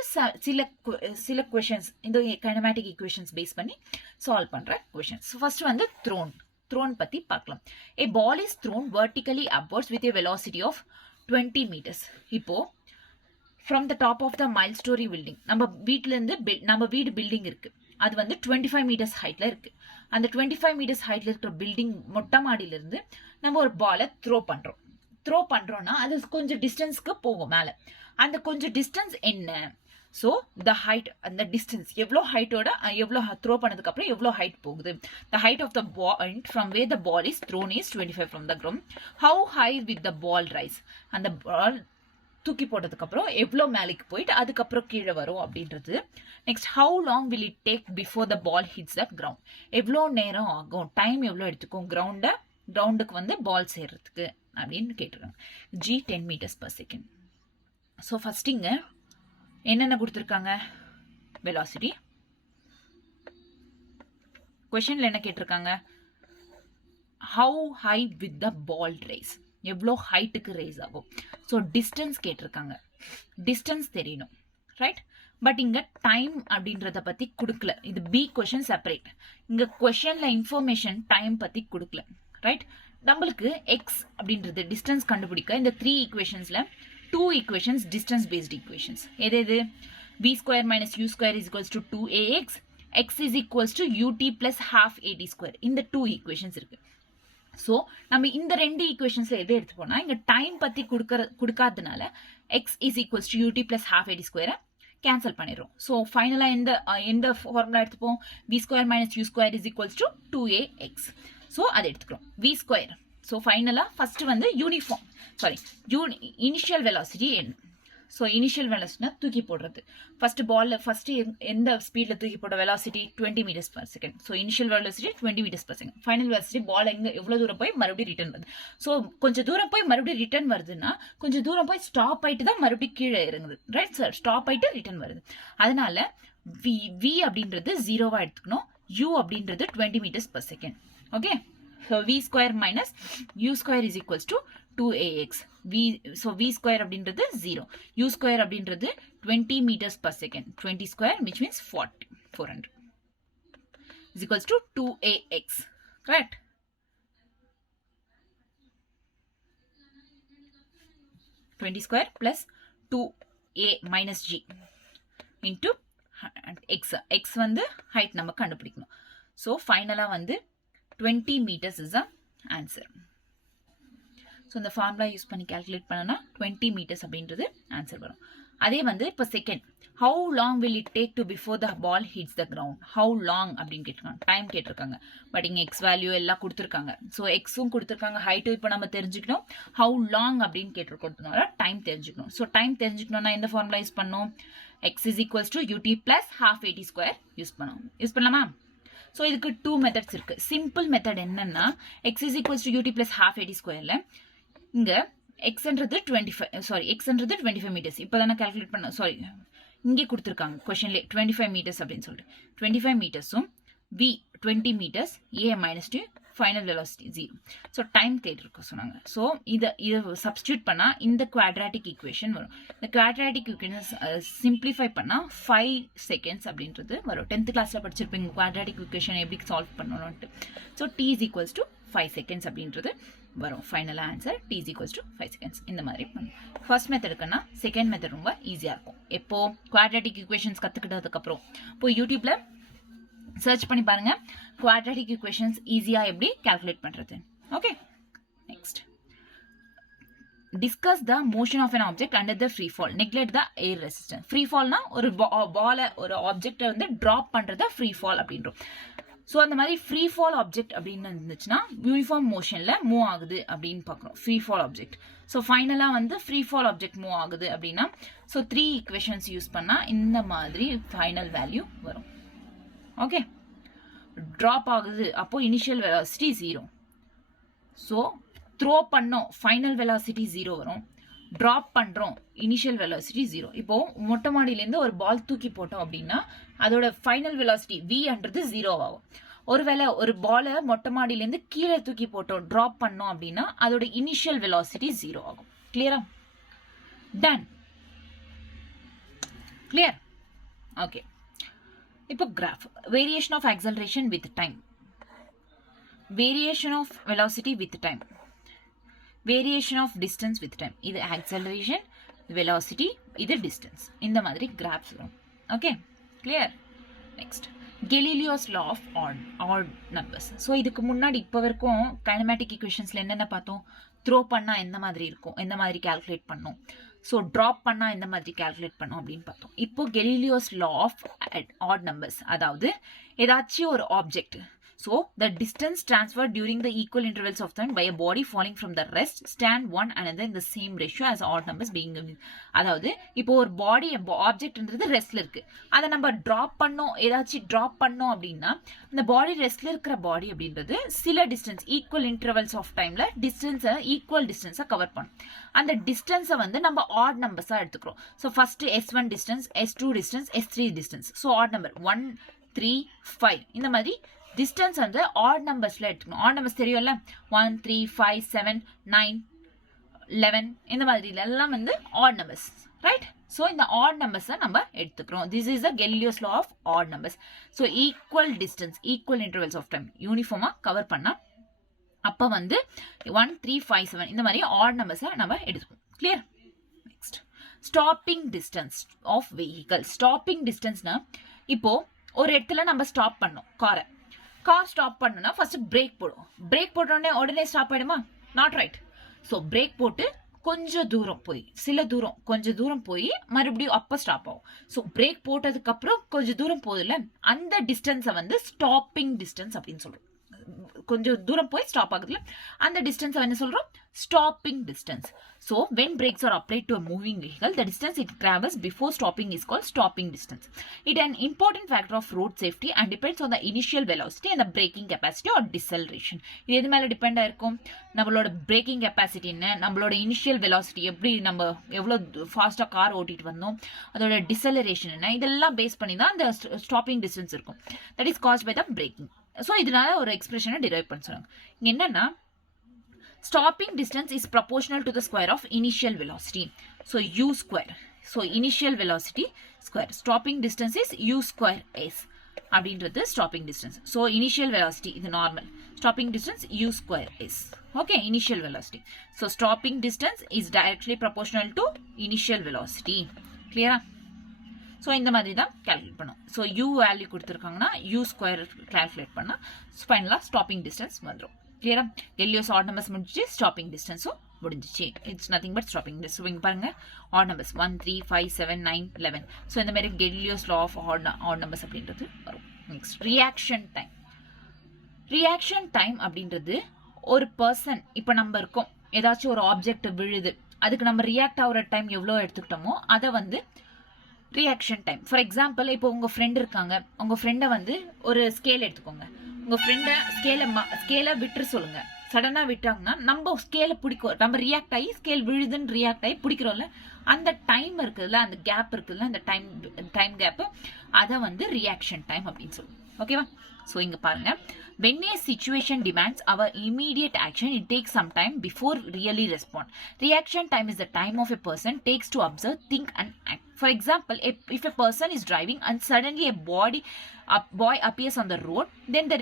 சில கொஷின்ஸ் இந்த கைனமேட்டிக் ஈக்குவேஷன்ஸ் பேஸ் பண்ணி சால்வ் பண்ற கொஷின்ஸ். ஃபர்ஸ்ட் வந்து த்ரோன் பத்தி பார்க்கலாம். A ball is thrown vertically upwards with a velocity of 20 meters. இப்போ from the top of the milestone building, நம்ம வீடு பில்டிங் இருக்கு, அது வந்து 25 meters ஹைட்ல இருக்கு. அந்த 25 meters ஹைட்ல இருக்கிற பில்டிங் மொட்டை மாடியில இருந்து நம்ம ஒரு பாலை த்ரோ பண்றோம்னா அது கொஞ்சம் டிஸ்டன்ஸ்க்கு போகும் மேல. அந்த கொஞ்சம் டிஸ்டன்ஸ் என்ன? ஸோ த ஹைட், அந்த டிஸ்டன்ஸ் எவ்வளோ ஹைட்டோட எவ்வளோ த்ரோ பண்ணதுக்கு அப்புறம் எவ்வளோ ஹைட் போகுது. The height of the point from where the ball is thrown is 25 from the ground. How high with the ball rise, அந்த பால் தூக்கி போட்டதுக்கு அப்புறம் எவ்வளோ மேலைக்கு போயிட்டு அதுக்கப்புறம் கீழே வரும் அப்படின்றது. Next how long will it take before the ball hits the ground, எவ்வளோ நேரம் ஆகும், டைம் எவ்வளோ எடுத்துக்கும் கிரவுண்டுக்கு வந்து பால் சேர்றதுக்கு அப்படின்னு கேட்டிருக்காங்க. g 10 meters per second. So first இங்க என்னென்ன கொடுத்துருக்காங்க? வெலாசிட்டி. கொஸ்டின்ல என்ன கேட்டிருக்காங்க? How high with the ball rise, எவ்வளோ ஹைட்டுக்கு ரைஸ் ஆகும். ஸோ டிஸ்டன்ஸ் கேட்டிருக்காங்க, டிஸ்டன்ஸ் தெரியணும், ரைட்? பட் இங்க டைம் அப்படின்றத பத்தி கொடுக்கல. இது பி கொஸ்டின் செப்பரேட். இங்க கொஸ்டின்ல இன்ஃபர்மேஷன் டைம் பத்தி கொடுக்கல, ரைட்? நம்மளுக்கு எக்ஸ் அப்படின்றது டிஸ்டன்ஸ் கண்டுபிடிக்க இந்த 3 ஈக்குவேஷன்ஸ்ல 2 equations distance based equations. எது? v square minus u square is equals to 2ax, x is equals to ut plus half at square. இந்த 2 equations இருக்கு. ஸோ நம்ம இந்த 2 ஈக்குவேஷன்ஸ்ல எதை எடுத்து போனா இங்க டைம் பத்தி கொடுக்காததுனால x is equals to ut plus half at square cancel பண்ணிடுறோம். ஸோ ஃபைனலா எந்த ஃபார்முலா எடுத்துப்போம்? v square minus u square is equals to 2ax. So அதை எடுத்துக்கிறோம் v square. ஸோ ஃபைனலாக ஃபர்ஸ்ட் வந்து இனிஷியல் வெலாசிட்டி என்ன? ஸோ இனிஷியல் வெலாசிட்டினா தூக்கி போடுறது. ஃபர்ஸ்ட் பால்ல ஃபர்ஸ்ட் எந்த ஸ்பீடில் தூக்கி போட velocity 20 meters per second. So initial velocity 20 meters per second. Final velocity ball எவ்வளோ தூரம் போய் மறுபடியும் ரிட்டர்ன் வருது. ஸோ கொஞ்சம் தூரம் போய் மறுபடியும் ரிட்டர்ன் வருதுன்னா கொஞ்சம் தூரம் போய் ஸ்டாப் ஆயிட்டு தான் மறுபடியும் கீழே இறங்குது, ரைட் சார்? ஸ்டாப் ஆயிட்டு ரிட்டர்ன் வருது. அதனால v அப்படின்றது 0வா எடுத்துக்கணும், u அப்படின்றது 20 meters per second. Okay? So v square minus u square is equals to 2ax. So v square அப்படின்றது 0, u square அப்படின்றது 20 meters per second. 20 square which means 400 is equals to 2ax. Correct? Twenty square plus 2a minus g into x வந்து height நம்ம கண்டுபிடிக்கணும். So ஃபைனலா வந்து 20 meters is a answer. So இந்த formula use பண்ணி calculate பண்ணனா 20 meters அப்படின்றது ஆன்சர் வரும். அதே வந்து இப்போ second, how long will it take to before the ball hits the ground. How long அப்படின்னு கேட்டிருக்காங்க, டைம் கேட்டிருக்காங்க. பட் இங்கே எக்ஸ் வேல்யூ எல்லாம் கொடுத்துருக்காங்க. ஸோ எக்ஸும் கொடுத்துருக்காங்க, ஹைட்டும் இப்போ நம்ம தெரிஞ்சுக்கணும். ஹவு லாங் அப்படின்னு கேட்டிருக்கிறதுனால டைம் தெரிஞ்சுக்கணும். ஸோ டைம் தெரிஞ்சுக்கணும்னா இந்த ஃபார்முலா யூஸ் பண்ணணும். X is equals to u t plus ½ AT square use பண்ணலாமா? ஸோ இதுக்கு 2 மெத்தட்ஸ் இருக்கு. சிம்பிள் மெத்தட் என்னன்னா x is equals to u t plus ½ AT ஸ்கொயர்ல இங்க எக்ஸ்ன்றது 25 meters. இப்போ தானே கால்குலேட் பண்ண, சாரி இங்கே கொடுத்துருக்காங்க கொஸ்டின்லேயே 25 meters அப்படின்னு சொல்லிட்டு 25 metersம் v 20 meters a minus 2 final velocity 0. So time கேட்டிருக்க சொன்னாங்க. ஸோ இதை சப்ஸ்டியூட் பண்ணால் இந்த குவாட்ராட்டிக் ஈக்குவேஷன் வரும். இந்த குவாட்ராட்டிக் ஈக்குவேஷன் சிம்பிளிஃபை பண்ணால் 5 seconds அப்படின்றது வரும். 10th கிளாஸில் படிச்சிருப்பீங்க குவாட்ராட்டிக் ஈக்குவேஷன் எப்படி சால்வ் பண்ணணும்ட்டு. So t is equals to 5 seconds அப்படின்றது வரும். Final answer t is equals to 5 seconds. இந்த மாதிரி பண்ணும். ஃபர்ஸ்ட் மெத்தடுக்குன்னா செகண்ட் மெத்தட் ரொம்ப ஈஸியாக இருக்கும். எப்போ குவாட்ராட்டிக் ஈக்குவேஷன்ஸ் கற்றுக்கிட்டதுக்கப்புறம் இப்போ யூடியூப்ல சர்ச் பண்ணி பாருங்க, குவாட்ராட்டிக் ஈக்குவேஷன்ஸ் ஈஸியா எப்படி கால்குலேட் பண்றது. Okay, next discuss the motion of an object under the free fall, neglect the air resistance. Free Falna ஒரு பாலை ஒரு ஆப்ஜெக்டை வந்து டிராப் பண்றத ஃப்ரீ ஃபால் அப்படின்றோம். ஸோ அந்த மாதிரி ஃப்ரீ ஃபால் ஆப்ஜெக்ட் அப்படின்னு இருந்துச்சுன்னா யூனிஃபார்ம் மோஷன்ல மூவ் ஆகுது அப்படின்னு பார்க்குறோம் ஃப்ரீ ஃபால் ஆப்ஜெக்ட். ஸோ ஃபைனலாக வந்து ஃப்ரீ ஃபால் ஆப்ஜெக்ட் மூவ் ஆகுது அப்படின்னா ஸோ 3 ஈக்குவேஷன்ஸ் யூஸ் பண்ணால் இந்த மாதிரி ஃபைனல் வேல்யூ வரும். ஓகே, ட்ராப் ஆகுது அப்போ இனிஷியல் வெலாசிட்டி 0. ஸோ த்ரோ பண்ணோம் ஃபைனல் வெலாசிட்டி 0 வரும். ட்ராப் பண்றோம் இனிஷியல் வெலாசிட்டி 0. இப்போ மொட்டை மாடியிலேருந்து ஒரு பால் தூக்கி போட்டோம் அப்படின்னா அதோட ஃபைனல் வெலாசிட்டி v-ன்றது 0 ஆகும். ஒருவேளை ஒரு பாலை மொட்டை மாடியிலேருந்து கீழே தூக்கி போட்டோம் ட்ராப் பண்ணோம் அப்படின்னா அதோட இனிஷியல் வெலாசிட்டி 0 ஆகும். கிளியரா? டன். கிளியர்? ஓகே, இப்போ graph variation of acceleration with time, variation of velocity with time, variation of distance with time. இது ஆக்சலரேஷன், வெலாசிட்டி, இது டிஸ்டன்ஸ். இந்த மாதிரி கிராஃப்ஸ் வரும். Okay, clear? Next Galileo's law of odd numbers. So இதுக்கு முன்னாடி இப்போ வரைக்கும் கைனமேட்டிக் ஈக்குவேஷன்ஸ்ல என்னென்ன பார்த்தோம்? த்ரோ பண்ணா எந்த மாதிரி இருக்கும், எந்த மாதிரி கால்குலேட் பண்ணும், ஸோ ட்ராப் பண்ணா எந்த மாதிரி கால்குலேட் பண்ணும் அப்படின்னு பார்த்தோம். இப்போ கெலிலியோஸ் லா ஆஃப் ஆட் நம்பர்ஸ், அதாவது ஏதாச்சும் ஒரு object, so the distance transferred during the equal intervals of time by a body falling from the rest stand one another in the same ratio as odd numbers being given. அதாவது இப்போ ஒரு பாடி ஆப்ஜெக்ட்ன்றது ரெஸ்ட்ல இருக்கு, அதை நம்ம drop பண்ணோம் ஏதாச்சும் drop பண்ணோம் அப்படின்னா அந்த பாடி ரெஸ்ட்ல இருக்கிற பாடி அப்படின்றது சில டிஸ்டன்ஸ் ஈக்குவல் இன்டர்வல்ஸ் ஆஃப் டைம்ல டிஸ்டன்ஸை ஈக்குவல் டிஸ்டன்ஸை கவர் பண்ணும். அந்த டிஸ்டன்ஸை வந்து நம்ம ஆட் நம்பர்ஸா எடுத்துக்கிறோம். So first S1 distance, S2 distance, S3 distance. So add number 1 3 5 இந்த மாதிரி டிஸ்டன்ஸ் வந்து ஆட் நம்பர்ஸ்ல எடுத்துக்கணும். ஆட் நம்பர்ஸ் தெரியும்ல, 1 3 5 7 9 11 இந்த மாதிரி எல்லாம் வந்து ஆட் நம்பர்ஸ், ரைட்? ஸோ இந்த ஆட் நம்பர்ஸை நம்ம எடுத்துக்கிறோம். This is the Galileo's law of odd numbers. So equal distance, equal intervals of time யூனிஃபார்மா கவர் பண்ணா அப்போ வந்து 1 3 5 7 இந்த மாதிரி ஆட் நம்பர்ஸை நம்ம எடுத்துக்கணும். Clear? Next stopping distance of vehicle. Stopping டிஸ்டன்ஸ்னா இப்போ ஒரு இடத்துல நம்ம ஸ்டாப் பண்ணோம் கார் ஸ்டாப் பண்ணணும்னா ஃபர்ஸ்ட் பிரேக் போடுவோம். பிரேக் போட்டோடனே உடனே ஸ்டாப் ஆயிடுமா? Not right. ஸோ பிரேக் போட்டு கொஞ்சம் தூரம் போய் கொஞ்சம் தூரம் போய் மறுபடியும் அப்போ ஸ்டாப் ஆகும். ஸோ பிரேக் போட்டதுக்கு அப்புறம் கொஞ்சம் தூரம் போகுதுல்ல, அந்த டிஸ்டன்ஸை வந்து ஸ்டாப்பிங் டிஸ்டன்ஸ் அப்படின்னு சொல்றோம். கொஞ்சம் தூரம் போய் ஸ்டாப் ஆகுதுல, அந்த டிஸ்டன்ஸ் என்ன சொல்றோம்? Stopping distance. So when brakes are applied to a moving vehicle, the distance it travels before stopping is called stopping distance. It is an important factor of road safety and depends on the initial velocity and the braking capacity or deceleration. இது எது மேல depend ஆயிருக்கும்? நம்மளோட braking capacity என்ன, நம்மளோட initial velocity எப்படி, நம்ம எவ்வளவு ஃபாஸ்டா கார் ஓட்டிட்டு வந்தோம், அதோட டிசலரேஷன் என்ன, இதெல்லாம் பேஸ் பண்ணி தான் அந்த ஸ்டாப்பிங் டிஸ்டன்ஸ் இருக்கும். That is caused by the braking. So இதனால ஒரு எக்ஸ்பிரஷனை டிரைவ் பண்ண சொல்றாங்க. இங்க என்னன்னா stopping distance is proportional to the square of initial velocity. So u square. So initial velocity square. Stopping distance is u square s. அப்படின்றது stopping distance. So initial velocity இது normal. Stopping distance u square s. Okay, initial velocity. So stopping distance is directly proportional to initial velocity. Clear? So இந்த மாதிரி தான் calculate பண்ணும். So u value கொடுத்துருக்காங்கன்னா u square calculate பண்ணா ஃபைனலாக stopping distance வந்துடும். கிளியரா? கெலியோஸ் ஆட் நம்பர்ஸ் முடிஞ்சிச்சு, ஸ்டாப்பிங் டிஸ்டன்ஸும் முடிஞ்சிச்சு. It's nothing but stopping distance. So இங்கே பாருங்க ஆட் நம்பர்ஸ் 1 3 5 7 9 11. ஸோ இந்த மாதிரி கெலியோஸ் லா ஆஃப் ஆட் நம்பர்ஸ் அப்படின்றது வரும். Next reaction time. Reaction time அப்படின்றது ஒரு பர்சன், இப்போ நம்ம இருக்கோம், ஏதாச்சும் ஒரு ஆப்ஜெக்ட் விழுது, அதுக்கு நம்ம ரியாக்ட் ஆகிற டைம் எவ்வளோ எடுத்துக்கிட்டோமோ அதை வந்து ரியாக்ஷன் டைம். ஃபார் எக்ஸாம்பிள், இப்போ உங்கள் ஃப்ரெண்ட் இருக்காங்க, உங்கள் ஃப்ரெண்டை வந்து ஒரு ஸ்கேல் எடுத்துக்கோங்க. உங்கள் ஃப்ரெண்டை ஸ்கேலை விட்டுரு சொல்லுங்க. சடனாக விட்டாங்கன்னா நம்ம ஸ்கேலை பிடிக்கும், நம்ம ரியாக்ட் ஆகி ஸ்கேல் விழுதுன்னு ரியாக்ட் ஆகி பிடிக்கிறோம்ல, அந்த டைம் இருக்குதுல்ல, அந்த கேப் இருக்குதுல்ல, அந்த டைம் கேப்பு, அதை வந்து ரியாக்ஷன் டைம் அப்படின்னு சொல்லுவோம். ஓகேவா? ஸோ இங்கே பாருங்க, when a situation demands our immediate action, it takes some time before really respond. Reaction time is the time of a person takes to observe, think and act. For example, if a person is driving and suddenly a boy appears on the road, then the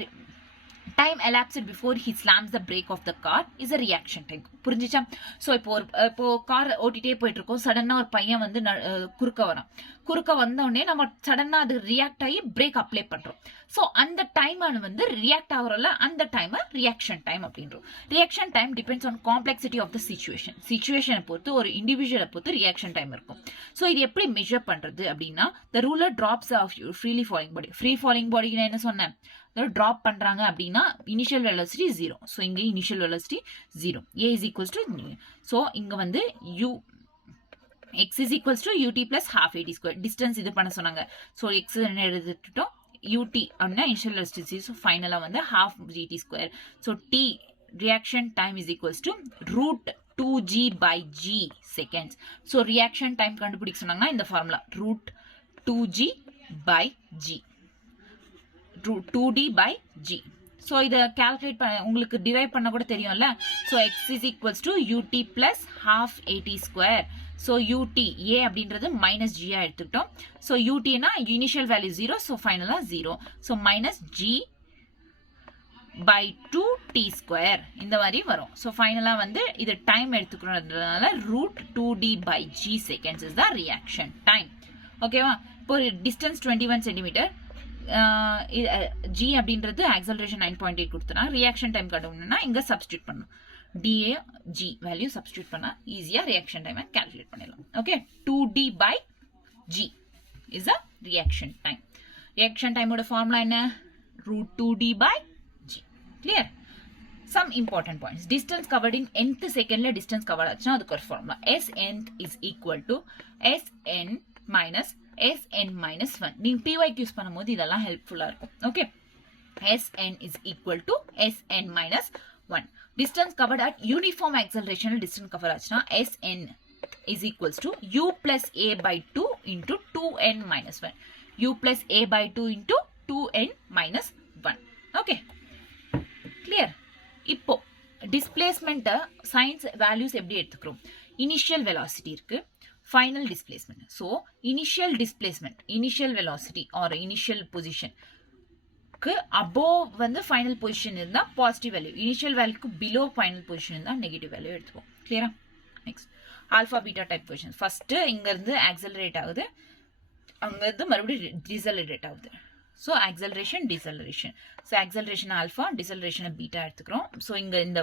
time elapsed before he slams the brake of the car is a reaction time. புரிஞ்சிச்சா? So இப்போ car ஓட்டிகிட்டே போயிட்டு இருக்கோம், சடனாக ஒரு பையன் வந்து குறுக்க வந்தோடனே நம்ம சடனாக அது ரியாக்ட் ஆகி பிரேக் அப்ளை பண்ணுறோம். ஸோ அந்த டைம் வந்து ரியாக்ட் ஆகிறோம்ல, அந்த டைமை ரியாக்ஷன் டைம் அப்படின்றோம். Reaction time depends on complexity of the சிச்சுவேஷனை பொறுத்து, ஒரு இண்டிவிஜுவலை பொறுத்து ரியாக்ஷன் டைம் இருக்கும். ஸோ இது எப்படி மெஷர் பண்ணுறது அப்படின்னா, the ruler drops of freely falling body. Free falling பாடிக்கு நான் என்ன சொன்னேன், ட்ராப் பண்றாங்க அப்படின்னா இனிஷியல் வெலாசிட்டி 0. ஸோ இங்கே initial velocity 0. A is equals to, so இங்கே வந்து x is equals to ut plus half at square. Distance இது பண்ண சொன்னாங்க. ஸோ x என்ன எடுத்துட்டோம், ut அப்படின்னா இனிஷியல் வெலாசிட்டி. ஸோ ஃபைனலாக வந்து half gt square. So t reaction time is equals to root 2g by g seconds. So reaction time கண்டுபிடிக்க சொன்னாங்கன்னா இந்த formula root 2g by g, 2d by g. So இதை calculate பண்ண உங்களுக்கு derive பண்ண கூட தெரியும்ல. So x is equals to u t plus half a t square. So u t a அப்படின்றது மைனஸ் ஜியா எடுத்துக்கிட்டோம். ஸோ யூடினா இனிஷியல் வேல்யூ 0, ஸோ ஃபைனலாக 0. So minus g by 2t square இந்த மாதிரி வரும். ஸோ ஃபைனலாக வந்து இது டைம் எடுத்துக்கிறதுனால root 2d by g seconds is the reaction time. ஓகேவா? இப்போ டிஸ்டன்ஸ் 21 சென்டிமீட்டர், ஜி அப்படின்றது ஆக்சலரேஷன் 9.8 கொடுத்தனா ரியாக்ஷன் டைம் கட்டணும்னா இங்க சப்ஸ்டியூட் பண்ணணும். டிஏ ஜி வேல்யூ சப்ஸ்டியூட் பண்ணா ஈஸியா ரியாக்ஷன் டைமை கால்குலேட் பண்ணிடலாம். Okay, 2d by g is a reaction time. Reaction டைமோட ஃபார்முலா என்ன, root 2d by g. Clear? Some important points. Distance covered in nth secondல distance covered ஆச்சுன்னா அதுக்கு ஒரு formula, s nth is equal to sn minus sn minus 1. நீங்க PYQ use பண்ணும்போது இதெல்லாம் ஹெல்ப்ஃபுல்லா இருக்கும். Okay, sn is equal to sn minus 1. Distance covered at uniform acceleration distance covered ஆச்சுன்னா sn is equals to u plus a by 2 into 2n minus 1. u plus a by 2 into 2n minus 1. Okay, clear? இப்போ displacement signs values எப்படி எடுத்துக்கிறோம், initial velocity இருக்கு, final displacement. So initial displacement, initial velocity or initial பொசிஷனுக்கு above வந்து final position இருந்தால் positive value, initial வேல்யூக்கு below final position இருந்தால் negative value எடுத்துப்போம். கிளியரா? Next alpha beta type question. First இங்கேருந்து ஆக்சலரேட் ஆகுது, அங்கேருந்து மறுபடியும் டிசலரேட் ஆகுது. So acceleration deceleration. So acceleration alpha, டிசலரேஷனை பீட்டா எடுத்துக்கிறோம். ஸோ இங்கே இந்த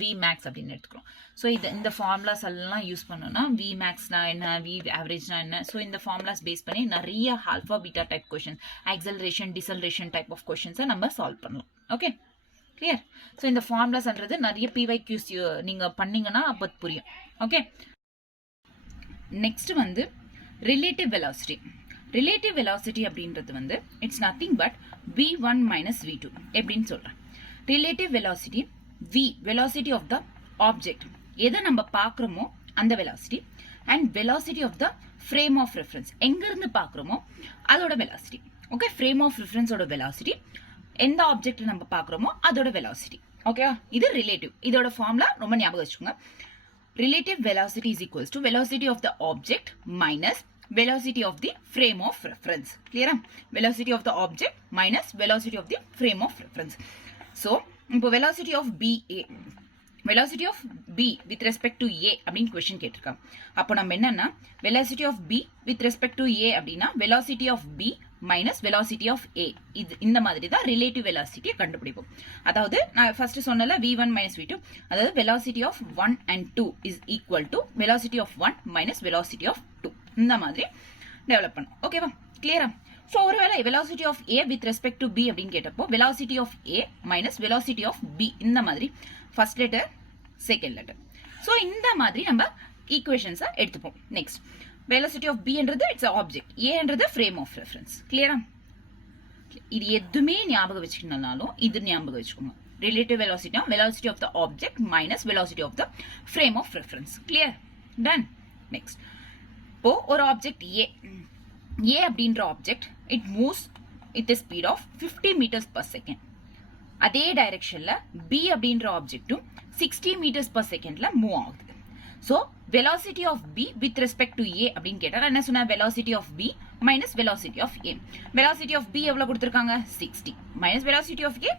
வி மேக்ஸ் அப்படின்னு எடுத்துக்கிறோம். ஸோ இந்த ஃபார்முலாஸ் எல்லாம் யூஸ் பண்ணோம்னா வி மேக்ஸ்னா என்ன, வி ஆவரேஜ்னா என்ன, ஸோ இந்த ஃபார்முலாஸ் பேஸ் பண்ணி நிறைய alpha beta type questions, acceleration deceleration type of கொஷின்ஸை நம்ம சால்வ் பண்ணலாம். Okay, clear? ஸோ இந்த ஃபார்முலாஸ்ன்றது நிறைய PYQs நீங்கள் பண்ணீங்கன்னா அப்போ புரியும். ஓகே, நெக்ஸ்ட் வந்து ரிலேட்டிவ் வெலாசிட்டி. ரிலேட்டிவ் வெலாசிட்டி அப்படின்றது வந்து it's nothing but v1 minus v2 எப்படின்னு சொல்றேன். Relative velocity v, velocity of the object, எதை நம்ம பார்க்குறோமோ அந்த velocity, and velocity of the frame of reference, எங்கிருந்து பார்க்குறோமோ அதோட வெலாசிட்டி. ஓகே, ஃப்ரேம் ஆஃப் ரெஃபரன்ஸோட வெலாசிட்டி, எந்த ஆப்ஜெக்ட் நம்ம பார்க்குறோமோ அதோட வெலாசிட்டி. ஓகே, இது ரிலேட்டிவ். இதோட ஃபார்முலா ரொம்ப ஞாபகம் வச்சுக்கோங்க. Relative velocity is equals to velocity of the object minus velocity of the frame of reference. Clear? Velocity of the object minus velocity of the frame of reference. So, இப்போ velocity of BA, velocity of B with respect to A அப்படின்னு question கேட்டிருக்காங்க. அப்போ நம்ம என்னன்னா velocity of B with respect to A அப்படின்னா velocity of B minus velocity of A. இந்த மாதிரி தான் relative velocity கண்டுபிடிப்போம். அதாவது நான் first சொன்னல v1 minus v2, அதாவது velocity of 1 and 2 is equal to velocity of 1 minus velocity of 2. இந்த மாதிரி டெவலப் பண்ணும். ஓகேவா? கிளியரா? So ஒருவேளை velocity of A with respect to B அப்படின்னு கேட்டப்போ velocity of A minus velocity of B இந்த மாதிரி first letter second letter. So இந்த மாதிரி நம்ம equations எடுத்துப்போம். Next velocity of B என்றது it's an object, A என்றது frame of reference. கிளியரா? இது எதுமே ஞாபகம் வச்சுக்கணும்னாலும் இது ஞாபகம் வச்சுக்கோங்க. Relative velocity velocity of the object minus velocity of the frame of reference. Clear? Done. Next இப்போ ஒரு object A அப்படின்ற object it moves with a speed of 50 meters per second. அதே டைரக்ஷன்ல B அப்படின்ற ஆப்ஜெக்ட்டும் 60 meters per secondல மூவ் ஆகுது. So velocity of B with respect to A அப்படின்னு கேட்டா நான் என்ன சொன்னேன்? velocity of B minus velocity of A. velocity of B எவ்வளவு கொடுத்திருக்காங்க? 60 minus velocity of A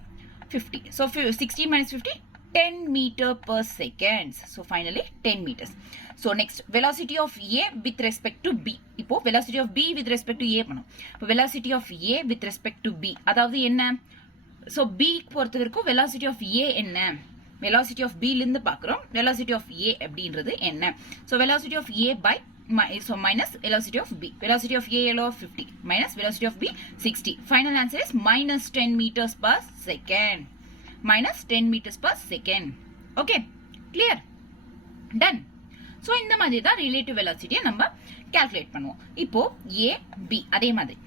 50. So 60 minus 50 10 meter per second. So finally 10 meters. So next velocity of A with respect to B. இப்போ velocity of B with respect to A பண்ணும். இப்போ velocity of A with respect to B அதாவது என்ன? So B பொறுத்தவரைக்கும் velocity of A என்ன? velocity of B லிருந்து பார்க்கிறோம். velocity of A அப்படின்றது என்ன? So velocity of A by so minus velocity of B. velocity of A yellow 50 minus velocity of B 60. Final answer is minus 10 meters per second. Minus 10 meters per second. Okay, clear? Done. So இந்த மாதிரி தான் relative velocity நம்ம calculate பண்ணுவோம். இப்போ A B அதே மாதிரி.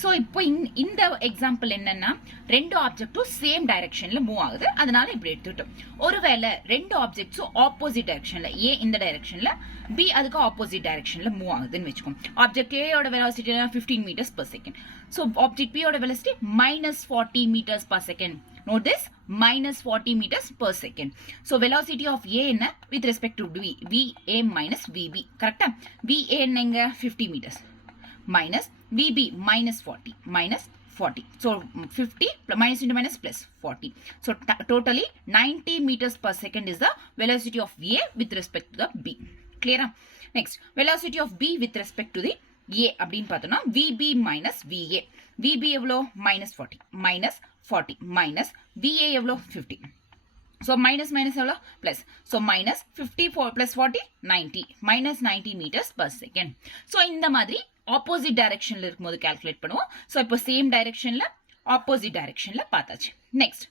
So இப்போ இந்த எக்ஸாம்பிள் என்னன்னா ரெண்டு ஆப்ஜெக்ட்டும் சேம் டைரக்ஷன்ல மூவ் ஆகுது, அதனால இப்படி எடுத்துட்டோம். ஒருவேளை ரெண்டு ஆப்ஜெக்ட்ஸும் ஆப்போசிட் டைரக்ஷன்ல A இந்த டைரக்ஷன்ல B அதுக்கு ஆப்போசிட் டைரக்ஷன்ல மூவ் ஆகுதுன்னு வெச்சுக்கோம். ஆப்ஜெக்ட் A ஓட velocity 15 meters per second. So object B ஓட velocity minus 40 meters per second. Note this, minus 40 meters per second. So velocity of A என்ன with respect to B, VA minus VB. கரெக்டா? VA என்னங்க 50 meters minus VB minus 40 minus 40. So 50 minus into minus plus 40. So totally 90 meters per second is the velocity of A with respect to the B. Clear? Next, velocity of B with respect to the A அப்படின்னு பார்த்தோம்னா VB minus VA. VB எவ்வளோ? minus 40 minus 40 minus VA எவ்வளோ? 50. So minus minus எவ்வளோ? plus. So minus 50 plus 40 90 minus 90 meters per second. So இந்த மாதிரி opposite directionல இருக்கும்போது calculate பண்ணுவோம். So இப்போ same directionல opposite directionல பார்த்தாச்சு. Next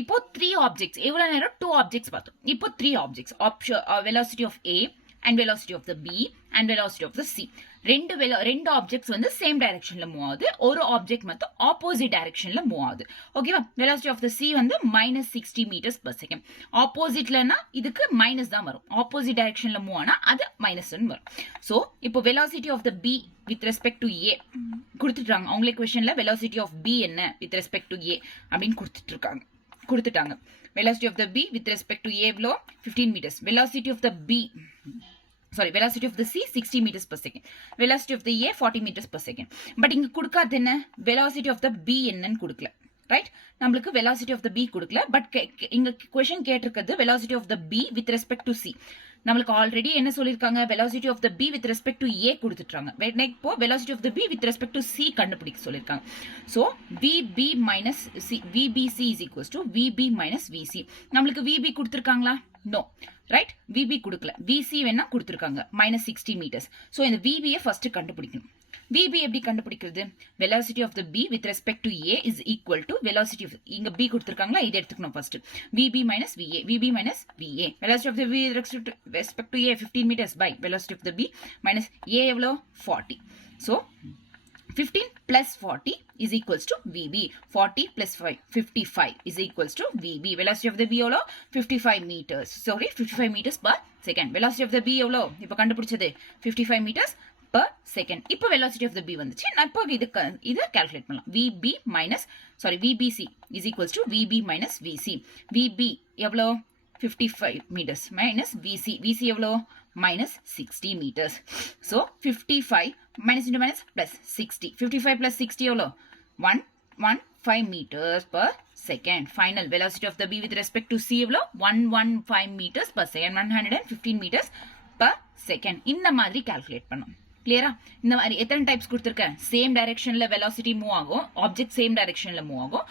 இப்போ 3 objects, எவ்வளவு நேரம் 2 objects பார்த்தோம். இப்போ 3 objects, velocity of A and velocity of the B and velocity of the C. ரெண்டு ஆப்ஜெக்ட்ஸ் வந்து சேம் டைரக்ஷன்ல மூவ் ஆகுது, ஒரு ஆப்ஜெக்ட் மட்டும் ஆப்போசிட் டைரக்ஷன்ல மூவ் ஆகுது. ஓகேவா? velocity of the C வந்து minus 60 meters per second. ஆப்போசிட்லனா இதுக்கு மைனஸ் தான் வரும், ஆப்போசிட் டைரக்ஷன்ல மூவ் ஆனா அது மைனஸ் வரும். சோ இப்போ velocity of the B with respect to A கொடுத்துட்டாங்க. அவங்களே क्वेश्चनல velocity of B என்ன with respect to A அப்படின்னு கொடுத்துட்டாங்க. velocity of the B with respect to A எவ்வளோ? 15 meters. velocity of the C 60 meters per second. velocity of the A 40 meters per second. But இங்க கொடுக்காது என்ன? velocity of the B என்னன்னு கொடுக்கல. Right? நம்மளுக்கு velocity of the B கொடுக்கல, but இங்க question கேட்டிருக்கிறது velocity of the B with respect to C. நம்மளுக்கு ஆல்ரெடி என்ன சொல்லிருக்காங்க? velocity of the B with respect to A கொடுத்துட்டாங்க. இப்போ velocity of the B with respect to C கண்டுபிடிக்க சொல்லிருக்காங்க. So VB minus C, VBC is equals to VB minus VC. நம்மளுக்கு VB கொடுத்திருக்காங்களா? No. Right? VB கொடுக்கல, VC வேணா கொடுத்திருக்காங்க minus 60 meters. So இந்த VB first கண்டுபிடிக்கணும். VB எப்படி கண்டுபிடிக்கிறது? velocity of the B with respect to A is equal to velocity of இங்க B கொடுத்திருக்காங்களா, இதை எடுத்துக்கணும் first. VB minus VA, VB minus VA. velocity of the B with respect to A 15 meters by velocity of the B minus A எவ்வளோ? 40. So 15 plus 40 is equals to VB. 40 plus 5, 55 is equals to VB. velocity of the B எவ்வளோ? 55 meters. Sorry, 55 meters per second. velocity of the B எவ்வளோ? இப்போ கண்டுபிடிச்சது 55 meters per second. இப்போ velocity of the B வந்துச்சு. நான் இப்போ இது calculate பண்ணலாம். VBC is equals to VB minus VC. VB எவ்வளோ? 55 meters minus VC. VC எவ்வளோ? minus 60 meters. So 55 minus into minus plus 60. 55 plus 60 எவ்வளோ? 115 meters per second. Final velocity of the B with respect to C எவ்வளோ? 115 meters per second. 115 meters per second. இந்த மாதிரி calculate பண்ணும். கிளியரா? இந்த மாதிரி எத்தனை டைப்ஸ் கொடுத்துருக்கேன்? சேம் டைரக்ஷன்ல வெலாசிட்டி மூவ் ஆகும், ஆப்ஜெக்ட் சேம் டைரக்ஷன்ல மூவ் ஆகும்.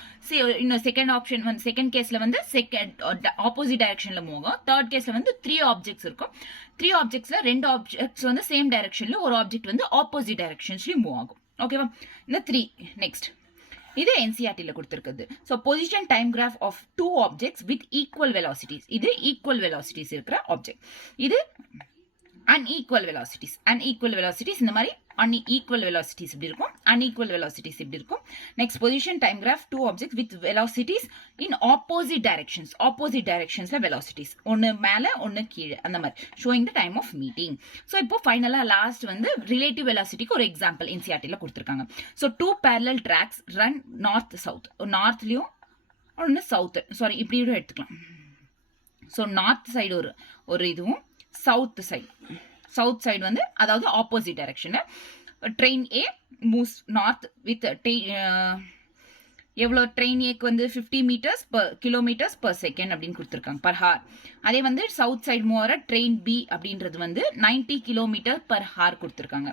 இன்னும் செகண்ட் ஆப்ஷன் வந்து செகண்ட் கேஸ்ல வந்து ஆப்போசிட் டைரக்ஷன்ல மூவ் ஆகும். தேர்ட் கேஸ்ல வந்து 3 ஆப்ஜெக்ட்ஸ் இருக்கும். 3 ஆப்ஜெக்ட்ஸ்ல 2 ஆப்ஜெக்ட்ஸ் வந்து சேம் டைரக்ஷன்ல, ஒரு ஆப்ஜெக்ட் வந்து ஆப்போசிட் டைரக்ஷன்ஸ்லயும் மூவ் ஆகும். ஓகேவா? இந்த 3 நெக்ஸ்ட் இது என்சிஆர்டில கொடுத்திருக்குது. So position time graph of 2 objects with equal velocities. இது ஈக்குவல் வெலாசிட்டிஸ் இருக்கிற ஆப்ஜெக்ட். இது unequal velocities இந்த மாதிரி unequal velocities இப்படி இருக்கும், unequal velocities இப்படி இருக்கும். next position time graph 2 objects with velocities in opposite directionsல velocities ஒன்னு மேல ஒன்னு கீழே அந்த மாதிரி showing the time of meeting. so இப்போ ஃபைனலா லாஸ்ட் வந்து relative velocityக்கு ஒரு எக்ஸாம்பிள் என்சிஆர்டில கொடுத்திருக்காங்க. so 2 parallel tracks run north south, நார்த்லயும் ஒன்னு சவுத், சாரி இப்படி எடுத்துக்கலாம். so north side ஒரு இதுவும் சவுத் சைடு வந்து அதாவது opposite direction. Train A moves north with எவ்வளோ ட்ரெயின் ஏக்கு வந்து 50 கிலோமீட்டர்ஸ் per second அப்படின்னு கொடுத்துருக்காங்க per hour. அதே வந்து சவுத் சைடு மூவ் ஆகிற ட்ரெயின் பி அப்படின்றது வந்து 90 கிலோமீட்டர் per hour கொடுத்துருக்காங்க.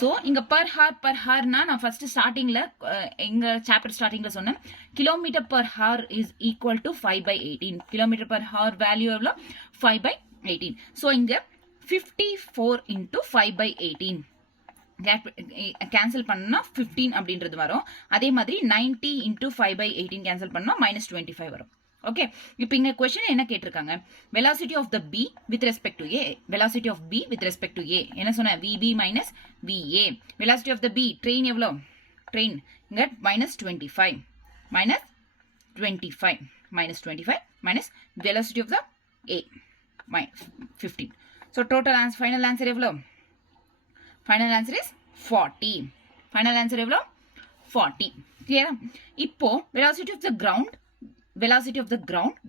ஸோ இங்கே per hourனா நான் ஃபர்ஸ்ட் ஸ்டார்டிங்கில் எங்கள் சாப்டர் ஸ்டார்டிங்கில் சொன்னேன் kilometre per hour is equal to 5/18. Kilometre per hour value எவ்வளோ? 5/18. ஸோ இங்கே 54 into 5/18 கேன்சல் பண்ணா 15 அப்படின்றது வரும். அதே மாதிரி 90 into 5/18 கேன்சல் பண்ணா -25 வரும். ஓகே, இப்போ இங்க क्वेश्चन என்ன கேட்டிருக்காங்க? velocity of the b with respect to a, velocity of b with respect to a என்ன சொன்ன? vb minus va. velocity of the b train எவ்வளோ? ட்ரெயின் இங்க -25 minus velocity of the a 15. so total answer, final answer எவ்வளோ? final answer is 40. final answer எவ்வளோ? 40. clear? இப்போ velocity of the ground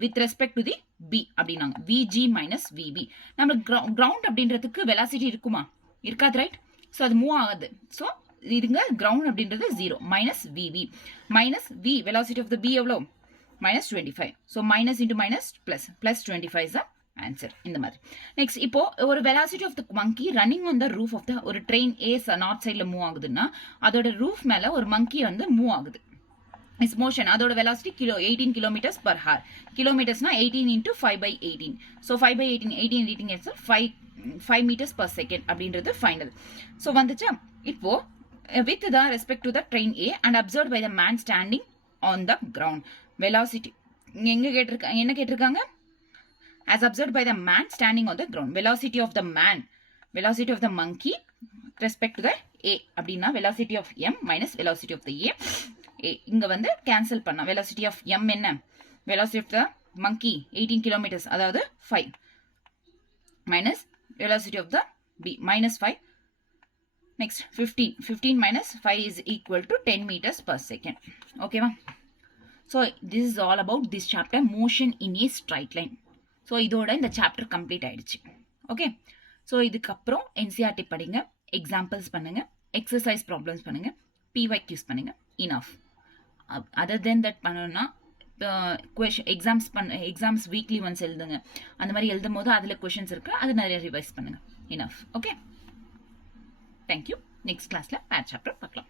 with respect to the b அப்படினாங்க vg minus vb. நம்ம ground அப்படின்றதுக்கு velocity இருக்குமா? இருக்காது, right? so அது move ஆகுது. so இதுங்க ground அப்படின்றது 0 minus vb minus v, velocity of the b எவ்வளோ? -25. so minus into minus plus 25 is the answer. இந்த மாதிரி நெக்ஸ்ட் இப்போ ஒரு velocity of the monkey running on the roof of the ஒரு ட்ரெயின் ஏ north சைட்ல move ஆகுதுன்னா அதோட ரூஃப் மேல ஒரு மங்கி வந்து மூவ் ஆகுது. Is motion. அதோட velocity 18 kilometers per hour. கிலோமீட்டர்ஸ்னா 18 into 5/18. so 5/18 18 itself 5 meters per second அப்படின்றது ஃபைனல். so வந்துச்சா? இப்போ with the respect to the train A and observed by the man standing on the ground, velocity எங்க என்ன கேட்டிருக்காங்க? as observed by the man standing on the ground, velocity of the monkey respect to the a அப்படின்னா velocity of m minus velocity of the a இங்க வந்து cancel பண்ணா velocity of m என்ன? velocity of the monkey 18 kilometers அதாவது 5 minus velocity of the b minus 5. next 15 minus 5 is equal to 10 meters per second. okay va? so this is all about this chapter, motion in a straight line. So இதோட இந்த chapter complete ஆயிடுச்சு. Okay, so இதுக்கப்புறம் NCERT படிங்க, examples பண்ணுங்க, exercise problems பண்ணுங்க, பிஒய்க்யூஸ் பண்ணுங்க. Enough. Other then that பண்ணணும்னா exams weekly once எழுதுங்க. அந்த மாதிரி எழுதும் போது அதில் கொஷின்ஸ் இருக்கு, அது நிறைய ரிவைஸ் பண்ணுங்க. இனஃப். Okay, thank you. நெக்ஸ்ட் கிளாஸ்ல பேர் சாப்டர் பார்க்கலாம்.